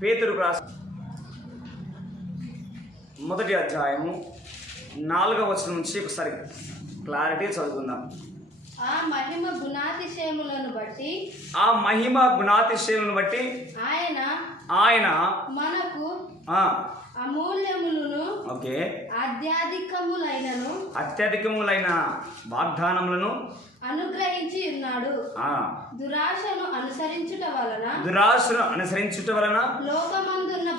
పేతురు రాసిన మొదటి అధ్యాయము 4వ వచనం నుంచి ఒకసారి క్లారిటీ చదువుకుందాం. ఆ మహిమ గుణాతిశయములను బట్టి ఆయన మనకు అమూల్యములను అత్యధికములైన వాగ్దానములను అనుగ్రహించి ఉన్నాడు. దురాశను అనుసరించుట వలన లోకమందున్న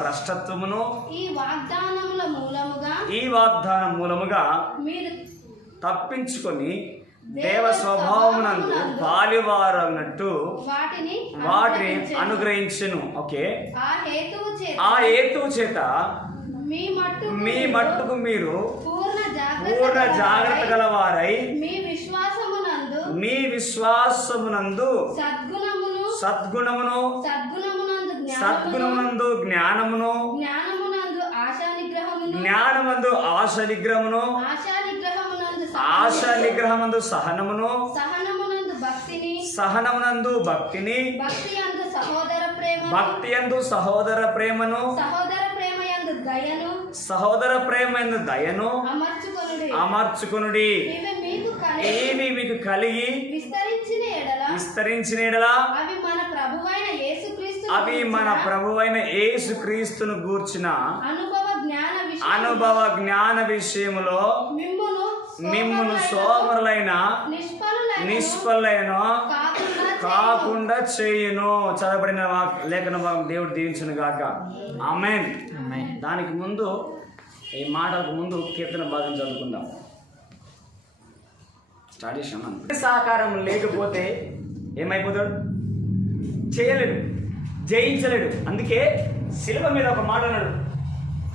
భ్రష్టత్వమును ఈ వాగ్దానం మూలముగా మీరు తప్పించుకొని దేవ స్వభావమునందు బాల్యవారన్నట్టు వాటిని అనుగ్రహించును. ఓకే, ఆ హేతువు చేత మీ మట్టుకు మీరు పూర్ణ జాగ్రత్త గలవారై మీ విశ్వాసమునందు సద్గుణమునందు జ్ఞానమును ఆశ నిగ్రహమునందు సహనమునందు భక్తిని భక్తి యందు సహోదర ప్రేమయందు దయను అమర్చుకొనుడి. ఇవి మీకు కలిగి విస్తరించిన ఎడల అవి మన ప్రభువైన యేసుక్రీస్తును గూర్చిన అనుభవ జ్ఞాన విషయములో మిమ్మును సోమరులైన నిష్ఫలైన కాకుండా చేయును. చదవబడిన లేఖన భాగం దేవుడు దీవించును గాక. ఆమేన్. దానికి ముందు, ఈ మాటలకు ముందు కీర్తన భాగం చదువుకుందాం. స్టార్ట్ చేసాం. సహకారం లేకపోతే ఏమైపోతాడు? చేయలేడు, జయించలేడు. అందుకే శిలువ మీద ఒక మాట అన్నాడు,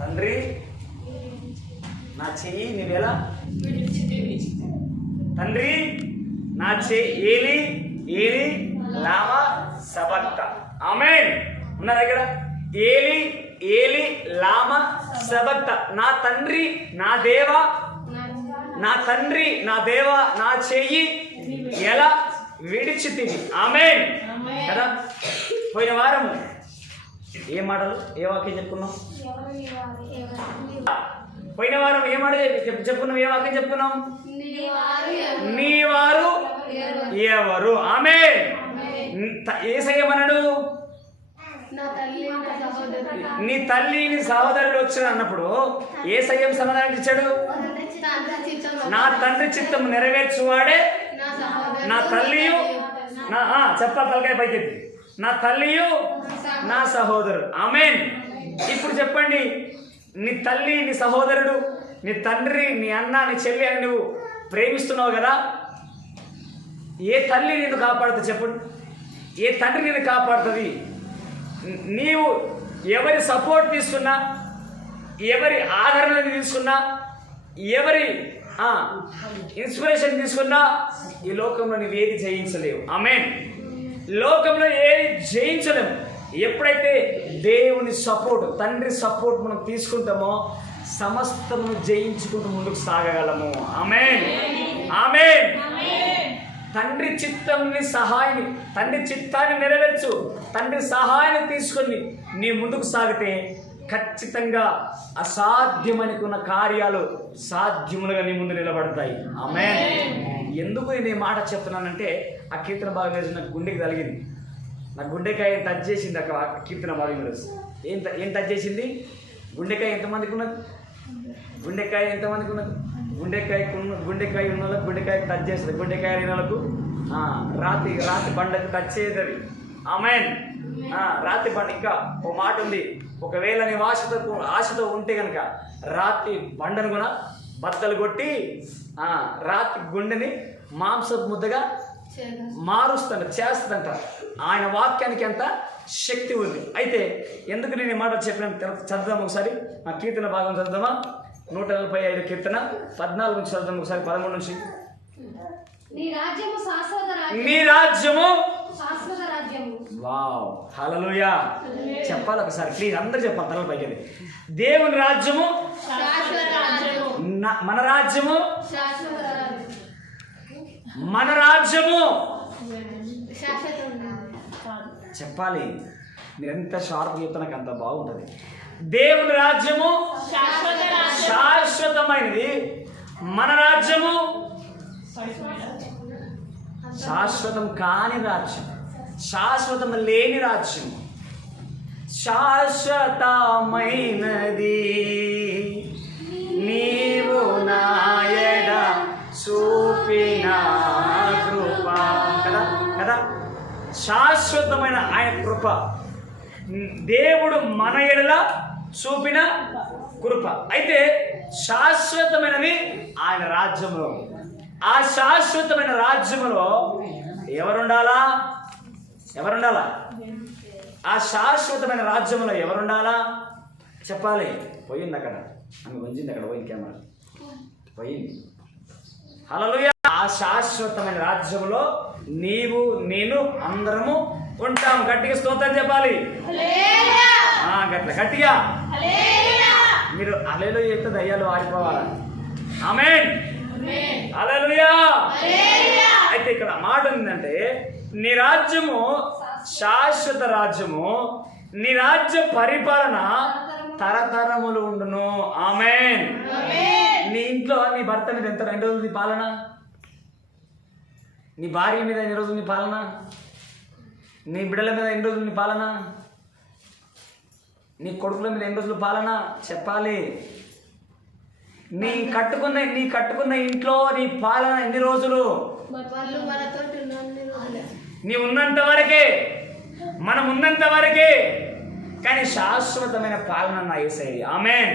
తండ్రి నా చెయ్యి నీవేలా తండ్రి నా చెయ్యి ఏలి లామా సబక్త. ఆమేన్. ఉన్న దగ్గర ఏలి లామా సబక్త. నా తండ్రి నా దేవా నా చెయ్యి ఎలా విడిచితివి. ఆమేన్ కదా. పోయిన వారం ఏ మాటలు ఏ వాక్యం చెప్పుకున్నాం? పోయిన వారం ఏ మాట చెప్పుకున్నాం? ఏ వాక్యం చెప్పుకున్నాం? నీ వారు ఎవరు? ఆమేన్. యేసయ్యమన్నాడు, నీ తల్లి నీ సహోదరుడు వచ్చాడు అన్నప్పుడు యేసయ్య సమాధానం ఇచ్చాడు, నా తండ్రి చిత్తం నెరవేర్చువాడే నా తల్లియు చెప్పాలి తలకాయ పైకి, నా తల్లియు నా సహోదరుడు. ఆమేన్. ఇప్పుడు చెప్పండి, నీ తల్లి నీ సహోదరుడు నీ తండ్రి నీ అన్న నీ చెల్లి అని నువ్వు ప్రేమిస్తున్నావు కదా, ఏ తల్లి నిన్ను కాపాడుతుంది చెప్పండి? ఏ తండ్రి నిన్ను కాపాడుతుంది? నీవు ఎవరి సపోర్ట్ తీసుకున్నా, ఎవరి ఆదరణ తీసుకున్నా, ఎవరి ఇన్స్పిరేషన్ తీసుకున్నా ఈ లోకంలో నువ్వు ఏది జయించలేవు. ఆమేన్. లోకంలో ఏది జయించలేము. ఎప్పుడైతే దేవుని సపోర్ట్, తండ్రి సపోర్ట్ మనం తీసుకుంటామో సమస్తము జయించుకుంటూ ముందుకు సాగగలము. ఆమేన్. ఆమేన్. తండ్రి చిత్తాన్ని నెరవేర్చు. తండ్రి సహాయాన్ని తీసుకొని నీ ముందుకు సాగితే ఖచ్చితంగా అసాధ్యమనుకున్న కార్యాలు సాధ్యములుగా నీ ముందు నిలబడతాయి. ఆమేన్. ఎందుకు నేను ఈ మాట చెప్తున్నానంటే, ఆ కీర్తన భాగం నాకు గుండెకి తగిలింది. నా గుండెకాయ టచ్ చేసింది అక్కడ కీర్తన భాగంలో. ఏం టచ్ చేసింది? గుండెకాయ ఎంతమందికి ఉన్నది? గుండెకాయ ఎంతమందికి ఉన్నది? గుండెకాయ ఉన్న వాళ్ళకి గుండెకాయ టచ్ చేస్తుంది. గుండెకాయ లేని వాళ్ళకు రాతి బండకు టచ్ చేయదు. ఆమేన్. రాతి బండ. ఇంకా ఒక మాట ఉంది, ఒకవేళ నీ ఆశతో ఉంటే కనుక రాతి బండను కూడా బద్దలు కొట్టి రాతి గుండెని మాంసపు ముద్దగా చేస్తుందంట. ఆయన వాక్యానికి ఎంత శక్తి ఉంది. అయితే ఎందుకు నేను ఈ మాట చెప్పిన చదువుదాం ఒకసారి. ఆ కీర్తన భాగం చదువుదామా? 145 కీర్తన 14 నుంచి చదువుదాం ఒకసారి. 13 నుంచి. నీ రాజ్యము వావ్, హల్లెలూయా. చెప్పాలి ఒకసారి ప్లీజ్, అందరూ చెప్పాలి తల పైకి. దేవుని రాజ్యము, మన రాజ్యము మన రాజ్యము శాశ్వతంగా చెప్పాలి. మీరు ఎంత షార్ప్ చెప్తే నాకు అంత బాగుంటుంది. దేవుని రాజ్యము శాశ్వతమైనది, మన రాజ్యము శాశ్వతం కాని రాజ్యం, శాశ్వతం లేని రాజ్యం. శాశ్వతమైనది నీవు నాయడ చూపిన కృప. కదా కదా, శాశ్వతమైన ఆయన కృప, దేవుడు మన ఎడల చూపిన కృప. అయితే శాశ్వతమైనది ఆయన రాజ్యంలో. ఆ శాశ్వతమైన రాజ్యంలో ఎవరుండాలా? ఎవరుండాలా? ఆ శాశ్వతమైన రాజ్యంలో ఎవరుండాలా చెప్పాలి. పోయింది అక్కడ, ఆమె వంచింది అక్కడ, పోయింది కెమెరా పోయింది. హల్లెలూయా. ఆ శాశ్వతమైన రాజ్యంలో నీవు నేను అందరము ఉంటాం. గట్టిగా స్తోత్రం చెప్పాలి. గట్టిగా మీరు హల్లెలూయా చెప్తే దయ్యాలు ఆడిపోవాలి. ఆమేన్. హల్లెలూయా. అయితే ఇక్కడ మాట ఏంటంటే, నీ రాజ్యము శాశ్వత రాజ్యము, నీ రాజ్య పరిపాలన తరతరములు ఉండును. ఆమేన్. నీ ఇంట్లో నీ భర్త మీద ఎంత 2 రోజులు నీ పాలన, నీ భార్య మీద ఎన్ని రోజులు నీ పాలన, నీ బిడ్డల మీద ఎన్ని రోజులు నీ పాలన, నీ కొడుకుల మీద ఎన్ని రోజులు పాలన చెప్పాలి. నీ కట్టుకున్న ఇంట్లో నీ పాలన ఎన్ని రోజులు? నీ ఉన్నంత వరకే, మనం ఉన్నంత వరకే. కానీ శాశ్వతమైన పాలన నా యేసయ్యది. ఆమేన్.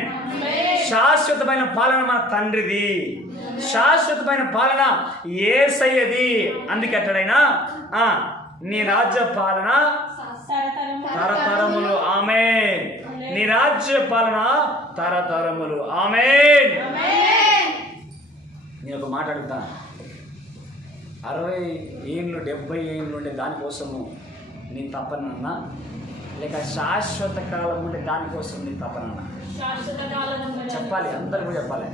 శాశ్వతమైన పాలన మన తండ్రిది, శాశ్వతమైన పాలన యేసయ్యది. అందుకే అట్టడైనా నీ రాజ్య పాలన తరతరములు. ఆమేన్. నీ రాజ్య పాలన తరతరములు. ఆమేన్. నేను ఒక మాట అడుగుతా, 60 ఏళ్ళు 70 ఏళ్ళు ఉండే దానికోసము నీ తపనన్నా, లేక శాశ్వత కాలం ఉండే దానికోసం నీ తపనన్నా చెప్పాలి. అందరు కూడా చెప్పాలి.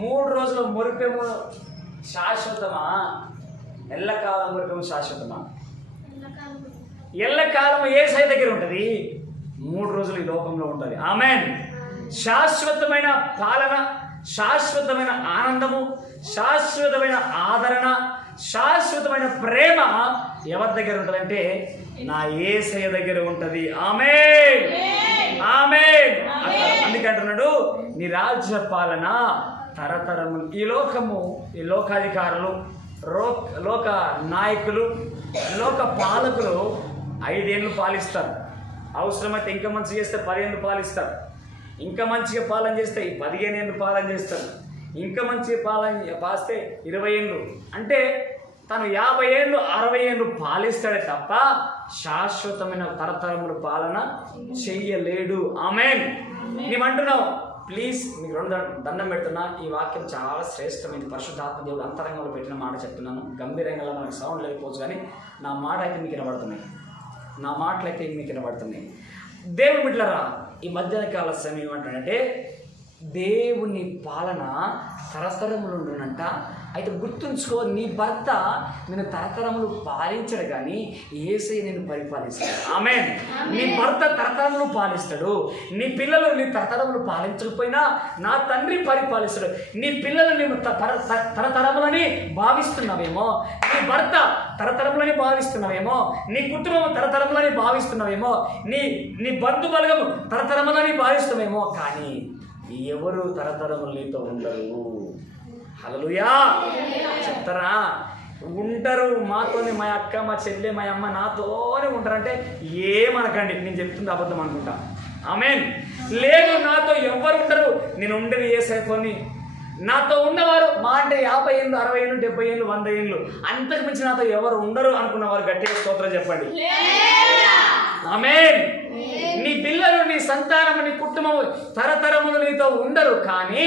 3 రోజుల మురిపేమో శాశ్వతమా, ఎల్లకాలం మురిపేమో శాశ్వతమా? ఎల్లకాలం యేసయ్య దగ్గర ఉంటుంది, 3 రోజులు ఈ లోకంలో ఉంటుంది. ఆమేన్. శాశ్వతమైన పాలన, శాశ్వతమైన ఆనందము, శాశ్వతమైన ఆదరణ, శాశ్వతమైన ప్రేమ ఎవరి దగ్గర ఉంటుందంటే నా యేసయ్య దగ్గర ఉంటుంది. ఆమేన్. ఆమేన్. అందుకంటున్నాడు నీ రాజ్య పాలన తరతరములు. ఈ లోకము, ఈ లోకాధికారులు, లోక నాయకులు, లోక పాలకులు 5 ఏళ్ళు పాలిస్తారు. అవసరమైతే ఇంకా మంచిగా చేస్తే 10 ఏళ్ళు పాలిస్తారు. ఇంకా మంచిగా పాలన చేస్తే 15 ఏళ్ళు పాలన చేస్తారు. ఇంకా మంచిగా పాలన పాస్తే 20 ఏళ్ళు. అంటే తను 50 ఏళ్ళు 60 ఏళ్ళు పాలిస్తాడే తప్ప శాశ్వతమైన తరతరముల పాలన చెయ్యలేడు. ఆమేన్. నీవంటున్నావు, ప్లీజ్ మీకు 2 దండం పెడుతున్నా. ఈ వాక్యం చాలా శ్రేష్టమైనది. పరిశుద్ధాత్మ దేవుడు అంతరంగంలో పెట్టిన మాట చెప్తున్నాను. గంభీరంగా మనకు సౌండ్ లేకపోవచ్చు, కానీ నా మాట అయితే మీకు వినబడుతున్నాయి. నా మాటలు అయితే మీకు వినబడుతున్నాయి. దేవుని బిడ్డలారా, ఈ మధ్యాహ్న కాల సమయం ఏమంటాడంటే దేవుని పాలన తరతరములు ఉండునంట. అయితే గుర్తుంచుకో, నీ భర్త నేను తరతరములు పాలించడు, కానీ యేసయ్య నేను పరిపాలిస్తాడు. ఆమేన్. నీ భర్త తరతరములు పాలిస్తాడు. నీ పిల్లలు నీ తరతరములు పాలించకపోయినా నా తండ్రి పరిపాలిస్తాడు. నీ పిల్లలు నేను తరతరములని భావిస్తున్నావేమో, నీ భర్త తరతరములని భావిస్తున్నావేమో, నీ కుటుంబం తరతరములని భావిస్తున్నావేమో, నీ బంధు బలగము తరతరములని భావిస్తున్నావేమో, కానీ ఎవరు తరతరములు నీతో ఉండరు. హల్లెలూయా. చెప్తారా? ఉంటారు. మాతోనే, మా అక్క, మా చెల్లె, మా అమ్మ నాతోనే ఉంటారంటే ఏమనకండి, నేను చెప్తుంది అబద్ధం అనుకుంటా. ఆమేన్. లేదు, నాతో ఎవరు ఉండరు, నేను ఉండేది యేసయ్యతోని. నాతో ఉన్నవారు మా అంటే 50 ఏళ్ళు 60 ఏళ్ళు 70 ఏళ్ళు 100 ఏళ్ళు, అంతకు మించి నాతో ఎవరు ఉండరు అనుకున్నవారు గట్టిగా స్తోత్రం చెప్పండి. ఆమేన్. నీ పిల్లలు, నీ సంతానము, నీ కుటుంబము తరతరములు నీతో ఉండరు, కానీ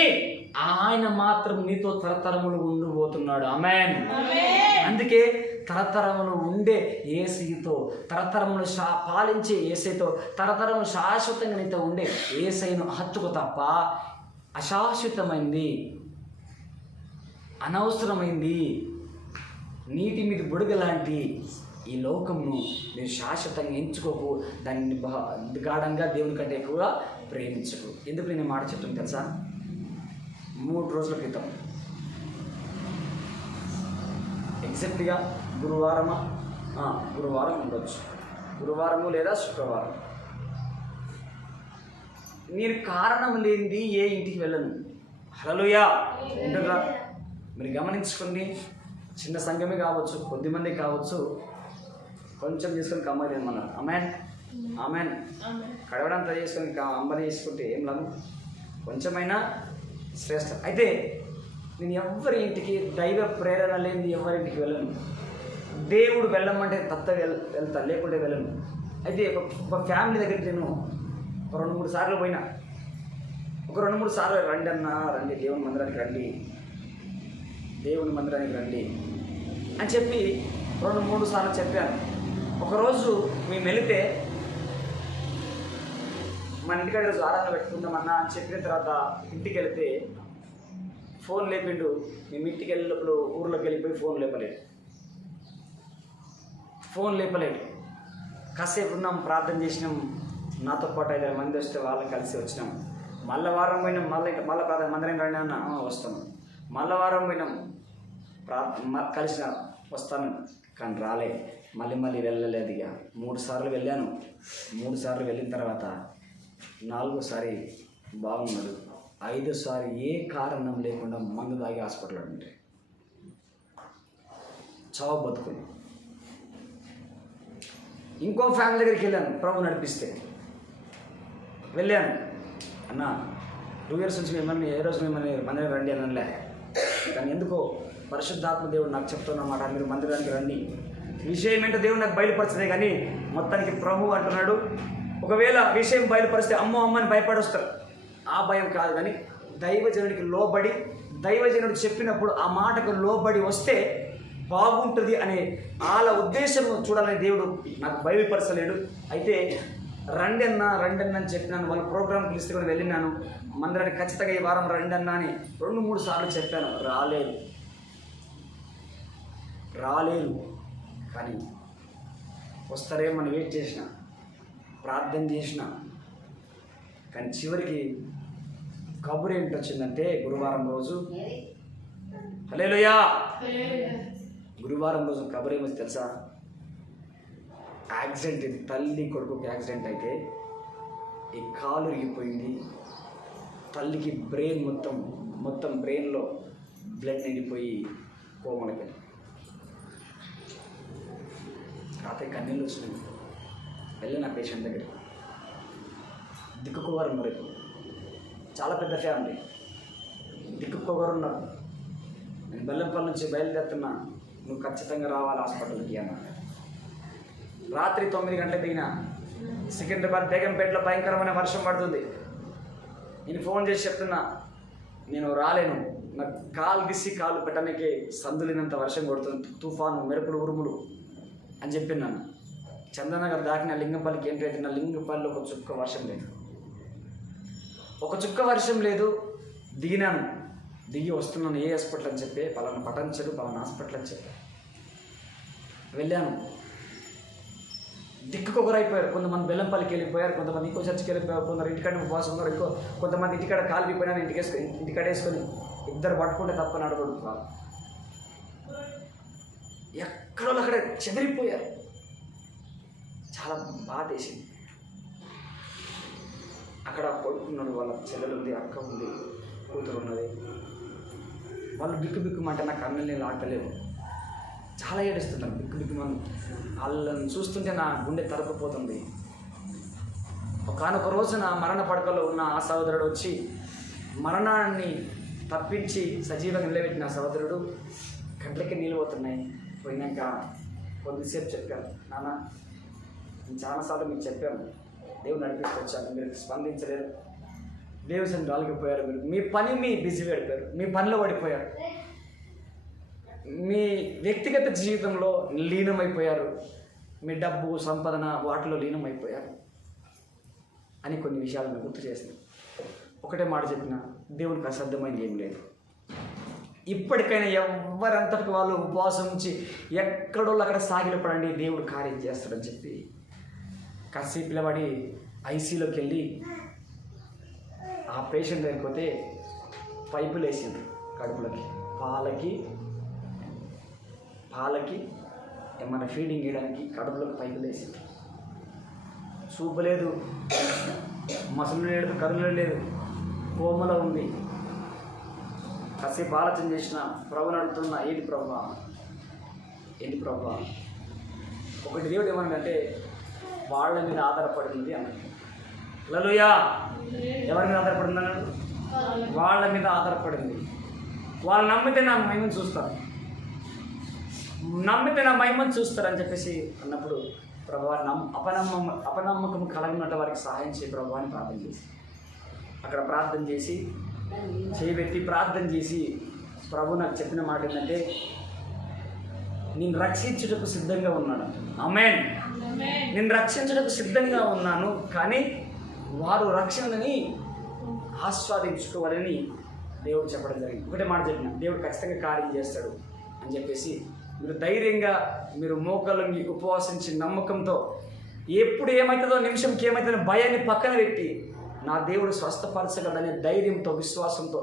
ఆయన మాత్రం నీతో తరతరములు ఉండబోతున్నాడు. ఆమేన్. అందుకే తరతరములు ఉండే యేసయ్యతో, తరతరములు పాలించే యేసయ్యతో, తరతరములు శాశ్వతంగా నీతో ఉండే యేసయ్యను హత్తుకు తప్ప అశాశ్వతమైంది అనవసరమైంది, నీటి మీద బుడగ లాంటి ఈ లోకమును మీరు శాశ్వతంగా ఎంచుకోకు, దాన్ని గాఢంగా దేవుని కంటే ఎక్కువగా ప్రేమించకు. ఎందుకు నేను మాట చెప్తాను తెలుసా? 3 రోజుల క్రితం ఎగ్జాక్ట్గా గురువారం ఉండొచ్చు, గురువారము లేదా శుక్రవారం. నేను కారణం లేనిది ఏ ఇంటికి వెళ్ళను. హల్లెలూయా. ఉంటుందా? మీరు గమనించుకోండి. చిన్న సంఘమే కావచ్చు, కొద్దిమంది కావచ్చు, కొంచెం చేసుకొని కమ్మలు ఏమన్నారు. ఆమెన్ కడవడం ట్రై చేసుకొని అమ్మని చేసుకుంటే ఏం లాభం? కొంచెమైనా శ్రేష్ట. అయితే నేను ఎవరి ఇంటికి దైవ ప్రేరణ లేనిది ఎవరింటికి వెళ్ళను. దేవుడు వెళ్ళమంటే వెళ్తా, లేకుంటే వెళ్ళను. అయితే ఒక ఫ్యామిలీ దగ్గరికి నేను 2-3 సార్లు పోయినా. 2-3 సార్లు రండి అన్నా, రండి దేవుని మందిరానికి రండి, దేవుని మందిరానికి రండి అని చెప్పి 2-3 సార్లు చెప్పాను. ఒకరోజు మేము వెళితే మన ఇంటికాడ ఈరోజు ఆరాధన పెట్టుకుందామన్నా అని చెప్పిన తర్వాత ఇంటికి వెళితే ఫోన్ లేపిండు. మేము ఇంటికి వెళ్ళినప్పుడు ఊర్లోకి వెళ్ళిపోయి ఫోన్ లేపలేడు. కాసేపు ఉన్నాం, ప్రార్థన చేసినాం. నాతో పాటు 5 మంది వస్తే వాళ్ళని కలిసి వచ్చినాం. మళ్ళీ వారం పోయినాం, మళ్ళీ ప్రార్థన మందిరం రండి అన్న, వస్తాను. మళ్ళీ వారం పోయినాం, కలిసిన వస్తాను, కానీ రాలే. మళ్ళీ వెళ్ళలేదు. ఇక 3 సార్లు వెళ్ళాను. 3 సార్లు వెళ్ళిన తర్వాత 4వసారి బాగున్నాడు. 5వసారి ఏ కారణం లేకుండా మందు తాగి హాస్పిటల్లో ఉంటే చావు బతుకుని. ఇంకో ఫ్యామిలీ దగ్గరికి వెళ్ళాను, ప్రభు నడిపిస్తే వెళ్ళాను. అన్న 2 years నుంచి మిమ్మల్ని ఏ రోజు మిమ్మల్ని మందిరం రండి అని అనలే, కానీ ఎందుకో పరిశుద్ధాత్మ దేవుడు నాకు చెప్తున్నమాట, మీరు మందిరానికి రండి. విషయం ఏంటో దేవుడు నాకు బయలుపరచదే, కానీ మొత్తానికి ప్రభు అంటున్నాడు, ఒకవేళ విషయం బయలుపరిస్తే అమ్మని భయపడొస్తారు. ఆ భయం కాదు, కానీ దైవజనుడికి లోబడి, దైవజనుడు చెప్పినప్పుడు ఆ మాటకు లోబడి వస్తే బాగుంటుంది అనే వాళ్ళ ఉద్దేశం చూడాలని దేవుడు నాకు బయలుపరచలేడు. అయితే రండి అన్న అని చెప్పినాను. వాళ్ళ ప్రోగ్రాంకి తీసుకొని వెళ్ళినాను. మందిరానికి ఖచ్చితంగా ఈ వారం రండి అన్న అని 2-3 సార్లు చెప్పాను. రాలేదు. కానీ వస్తారేమని వెయిట్ చేసిన, ప్రార్థన చేసిన, కానీ చివరికి కబురు ఏంటి వచ్చిందంటే గురువారం రోజు, హల్లెలూయా, గురువారం రోజు కబురు ఏమొచ్చి తెలుసా? యాక్సిడెంట్. ఇది తల్లి కొడుకుకి యాక్సిడెంట్ అయితే ఈ కాలు ఇరిగిపోయింది. తల్లికి బ్రెయిన్ మొత్తం బ్రెయిన్లో బ్లడ్ నిండిపోయి కోమలకి. రాత్రి కన్నీళ్ళు వచ్చినాయి. వెళ్ళిన పేషెంట్ దగ్గరికి. దిక్కుకోవారు ఉన్నారు. ఇప్పుడు చాలా పెద్ద ఫ్యామిలీ, దిక్కుకోవారు ఉన్నారు. నేను బెల్లంపల్లి నుంచి బయలుదేరుతున్నా, నువ్వు ఖచ్చితంగా రావాలి హాస్పిటల్కి అన్నాడు. రాత్రి 9 గంటలకు దిగిన. సికింద్రాబాద్ బేగంపేటలో భయంకరమైన వర్షం పడుతుంది. నేను ఫోన్ చేసి చెప్తున్నా, నేను రాలేను, నాకు కాలు పెట్టడానికి సందులినంత వర్షం కొడుతుంది, తుఫాను, మెరుపులు, ఉరుములు అని చెప్పినాను. చందనగర్ దాటిన లింగంపల్లికి ఏంటైతే నా లింగంపల్లిలో ఒక చుక్క వర్షం లేదు. దిగినాను. దిగి వస్తున్నాను, ఏ హాస్పిటల్ అని చెప్పి పలానా పటాన్చెరు పలానా హాస్పిటల్ అని చెప్పి వెళ్ళాను. దిక్కుకొకరైపోయారు. కొంతమంది బెల్లంపల్లికి వెళ్ళిపోయారు, కొంతమంది ఇంకో చర్చికి వెళ్ళిపోయారు, కొందరు ఇంటికాడ ఉపవాసం ఉన్నారు, కొంతమంది ఇంటికాడ కాలు విప్పిపోయినా ఇంటికాడ వేసుకొని 2 పట్టుకుంటే తప్ప నడవడు. ఎక్కడో అక్కడ చెదిరిపోయారు. చాలా బాధ వేసింది. అక్కడ కొడుకున్నాడు, వాళ్ళ చెల్లెలు ఉంది, అక్క ఉంది, కూతురు ఉన్నది. వాళ్ళు బిక్కుమంటే నాకు అన్నల్ని ఆటలేవు. చాలా ఏడుస్తున్నారు, బిక్కుమని. వాళ్ళని చూస్తుంటే నా గుండె తరకపోతుంది. ఒకనొక రోజున మరణ పడకలో ఉన్న ఆ సహోదరుడు వచ్చి మరణాన్ని తప్పించి సజీవంగా నిలబెట్టిన ఆ సహోదరుడు కంట్లకి నీళ్ళు పోతున్నాయి. పోయినాక కొద్దిసేపు చెప్పాను, నాన్న నేను చాలాసార్లు మీకు చెప్పాను, దేవుడు నడిపించుకొచ్చాను, మీరు స్పందించలేరు, దేవుని రాలిగిపోయారు, మీరు మీ బిజీ పడిపోయారు, మీ పనిలో పడిపోయారు, మీ వ్యక్తిగత జీవితంలో లీనమైపోయారు, మీ డబ్బు సంపాదన వాటిలో లీనమైపోయారు అని కొన్ని విషయాలను గుర్తు చేసింది. ఒకటే మాట చెప్పిన, దేవునికి అసాధ్యమైనది ఏం లేదు. ఇప్పటికైనా ఎవరంతటికి వాళ్ళు ఉపవాసం ఉంచి ఎక్కడో అక్కడ సాగిలపడండి, దేవుడు కార్యం చేస్తాడని చెప్పి కాసేపు పిలబడి ఐసీలోకి వెళ్ళి ఆ పేషెంట్ దగ్గరికి పోతే పైపులు వేసిండ్రు కడుపులకి, పాలకి ఏమన్నా ఫీడింగ్ ఇవ్వడానికి కడుపులోకి పైపులు వేసిండ్రు. చూపు లేదు, మసలు లేదు, కరుణ లేదు, కోమలో ఉంది. కాసేపు ఆలోచన చేసిన ప్రభుని అడుగుతున్నా, ఏంటి ప్రభు ఒకటి దేవుడు ఏమన్నాడంటే వాళ్ళ మీద ఆధారపడింది అన్నాడు. హల్లెలూయా. ఎవరి మీద ఆధారపడింది అన్నాడు? వాళ్ళ మీద ఆధారపడింది. వాళ్ళు నమ్మితే నా మహిమను చూస్తారు, చూస్తారని చెప్పేసి అన్నప్పుడు ప్రభు అపనమ్మకం కలగినట్టు వారికి సహాయం చేయ ప్రభు అని ప్రార్థన చేసి అక్కడ ప్రార్థన చేసి చేయబెట్టి ప్రార్థన చేసి ప్రభు నాకు చెప్పిన మాట ఏంటంటే నేను రక్షించుటకు సిద్ధంగా ఉన్నాను. ఆమేన్. నేను రక్షించుటకు సిద్ధంగా ఉన్నాను, కానీ వారు రక్షణని ఆస్వాదించుకోవాలని దేవుడు చెప్పడం జరిగింది. ఒకటే మాట చెప్పిన, దేవుడు ఖచ్చితంగా కార్యం చేస్తాడు అని చెప్పేసి మీరు ధైర్యంగా మీరు మోకలంగి ఉపవాసించి నమ్మకంతో ఎప్పుడు ఏమవుతుందో నిమిషంకి ఏమవుతుందో భయాన్ని పక్కన పెట్టి నా దేవుడు స్వస్థపరచగలడనే ధైర్యంతో విశ్వాసంతో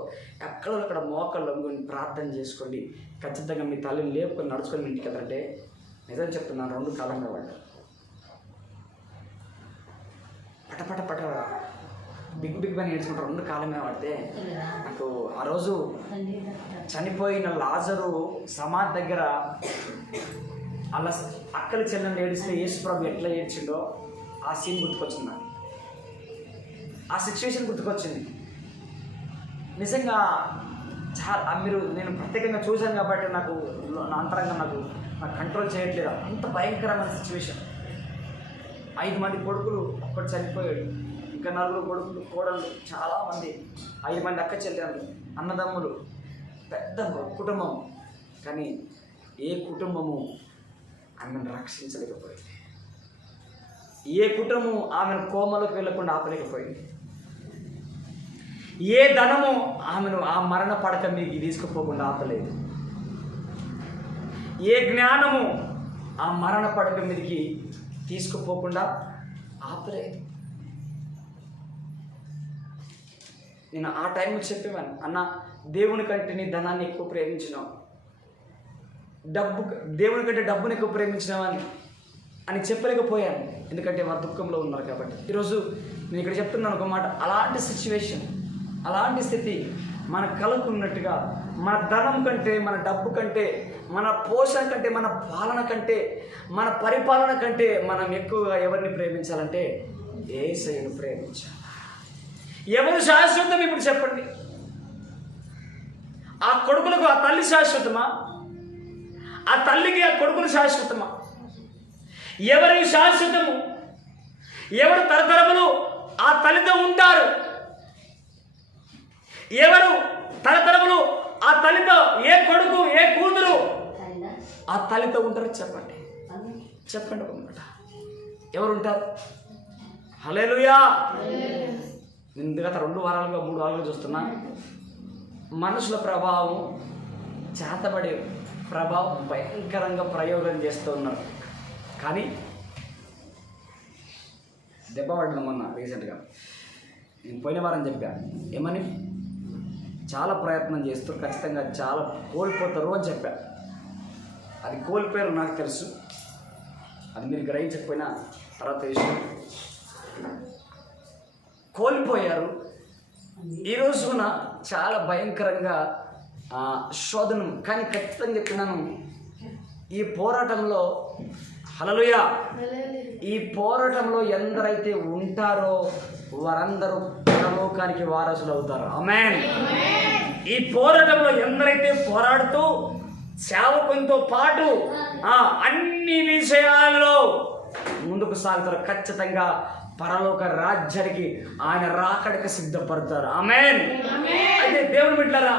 ఎక్కడో అక్కడ మోకలంగుని ప్రార్థన చేసుకోండి. ఖచ్చితంగా మీ తల్లిని లేపుకొని నడుచుకొని ఇంటికి వెళ్తారంటే నిజం చెప్తున్నాను, 2 కాలంగా వాళ్ళు పట బిగ్ పని నేర్చుకుంటారు. 2 కాలమే పడితే నాకు ఆ రోజు చనిపోయిన లాజరు సమాధి దగ్గర అలా అక్కల చెల్లెని ఏడిస్తే యేసుప్రభు ఎట్లా ఏడ్చిండో ఆ సీన్ గుర్తుకొచ్చింది నాకు, ఆ సిచ్యువేషన్ గుర్తుకొచ్చింది. నిజంగా చాలా నేను ప్రత్యేకంగా చూశాను కాబట్టి నాకు నా అంతరంగం నాకు కంట్రోల్ చేయట్లేదు. అంత భయంకరమైన సిచ్యువేషన్. 5 మంది కొడుకులు ఒక్కటి చనిపోయాడు, ఇంకా 4 కొడుకులు కోడళ్ళు, చాలామంది, 5 మంది అక్క చెల్లెలు, అన్నదమ్ములు, పెద్ద కుటుంబం. కానీ ఏ కుటుంబము ఆమెను రక్షించలేకపోయింది, ఏ కుటుంబం ఆమెను కోమలోకి వెళ్ళకుండా ఆపలేకపోయింది, ఏ ధనము ఆమెను ఆ మరణ పడక మీదకి తీసుకుపోకుండా ఆపలేదు, ఏ జ్ఞానము ఆ మరణ పడక మీదకి తీసుకుపోకుండా ఆపలేదు. నేను ఆ టైంలో చెప్పేవాను, అన్న దేవుని కంటే నీ ధనాన్ని ఎక్కువ ప్రేమించినావు, దేవుని కంటే డబ్బుని ఎక్కువ ప్రేమించినావని అని చెప్పలేకపోయాను, ఎందుకంటే వారు దుఃఖంలో ఉన్నారు కాబట్టి. ఈరోజు నేను ఇక్కడ చెప్తున్నాను ఒక మాట, అలాంటి సిచ్యువేషన్, అలాంటి స్థితి మన కలుగున్నట్టుగా మన ధనం కంటే, మన డబ్బు కంటే, మన పోషణ కంటే, మన పాలన కంటే, మన పరిపాలన కంటే మనం ఎక్కువగా ఎవరిని ప్రేమించాలంటే యేసయ్యను ప్రేమించాలి. ఎవరు శాశ్వతం ఇప్పుడు చెప్పండి? ఆ కొడుకులకు ఆ తల్లి శాశ్వతమా? ఆ తల్లికి ఆ కొడుకులు శాశ్వతమా? ఎవరి శాశ్వతము? ఎవరు తరతరములు ఆ తల్లితో ఉంటారు? ఎవరు తరతరములు ఆ తల్లితో, ఏ కొడుకు ఏ కూతురు ఆ తల్లితో ఉంటారు? చెప్పండి ఒక మాట, ఎవరు ఉంటారు? హల్లెలూయా. నేను గత 2 వారాలుగా 3 వారాలుగా చూస్తున్నా, మనుషుల ప్రభావం, చేతబడే ప్రభావం భయంకరంగా ప్రయోగం చేస్తూ ఉన్నారు. కానీ దెబ్బ పడ్డాను మొన్న రీసెంట్గా, నేను పోయిన వారం చెప్పాను ఏమని, చాలా ప్రయత్నం చేస్తూ ఖచ్చితంగా చాలా కోల్పోతారు అని చెప్పాను. అది కోల్పోయారు నాకు తెలుసు, అది మీరు గ్రహించకపోయినా తర్వాత విషయం. కోల్పోయారు. ఈ రోజున చాలా భయంకరంగా శోధనం. కానీ ఖచ్చితంగా చెప్తున్నాను, ఈ పోరాటంలో, హల్లెలూయా, ఈ పోరాటంలో ఎందరైతే ఉంటారో వారందరూ పరలోకానికి వారసులు అవుతారు. ఆమేన్. ఈ పోరాటంలో ఎందరైతే పోరాడుతూ సేవకునితో పాటు అన్ని విషయాల్లో ముందుకు సాగుతారు, ఖచ్చితంగా పరలోక రాజ్యానికి ఆయన రాకడికి సిద్ధపడతారు. ఆమేన్. అయితే దేవుని బిడ్డలారా,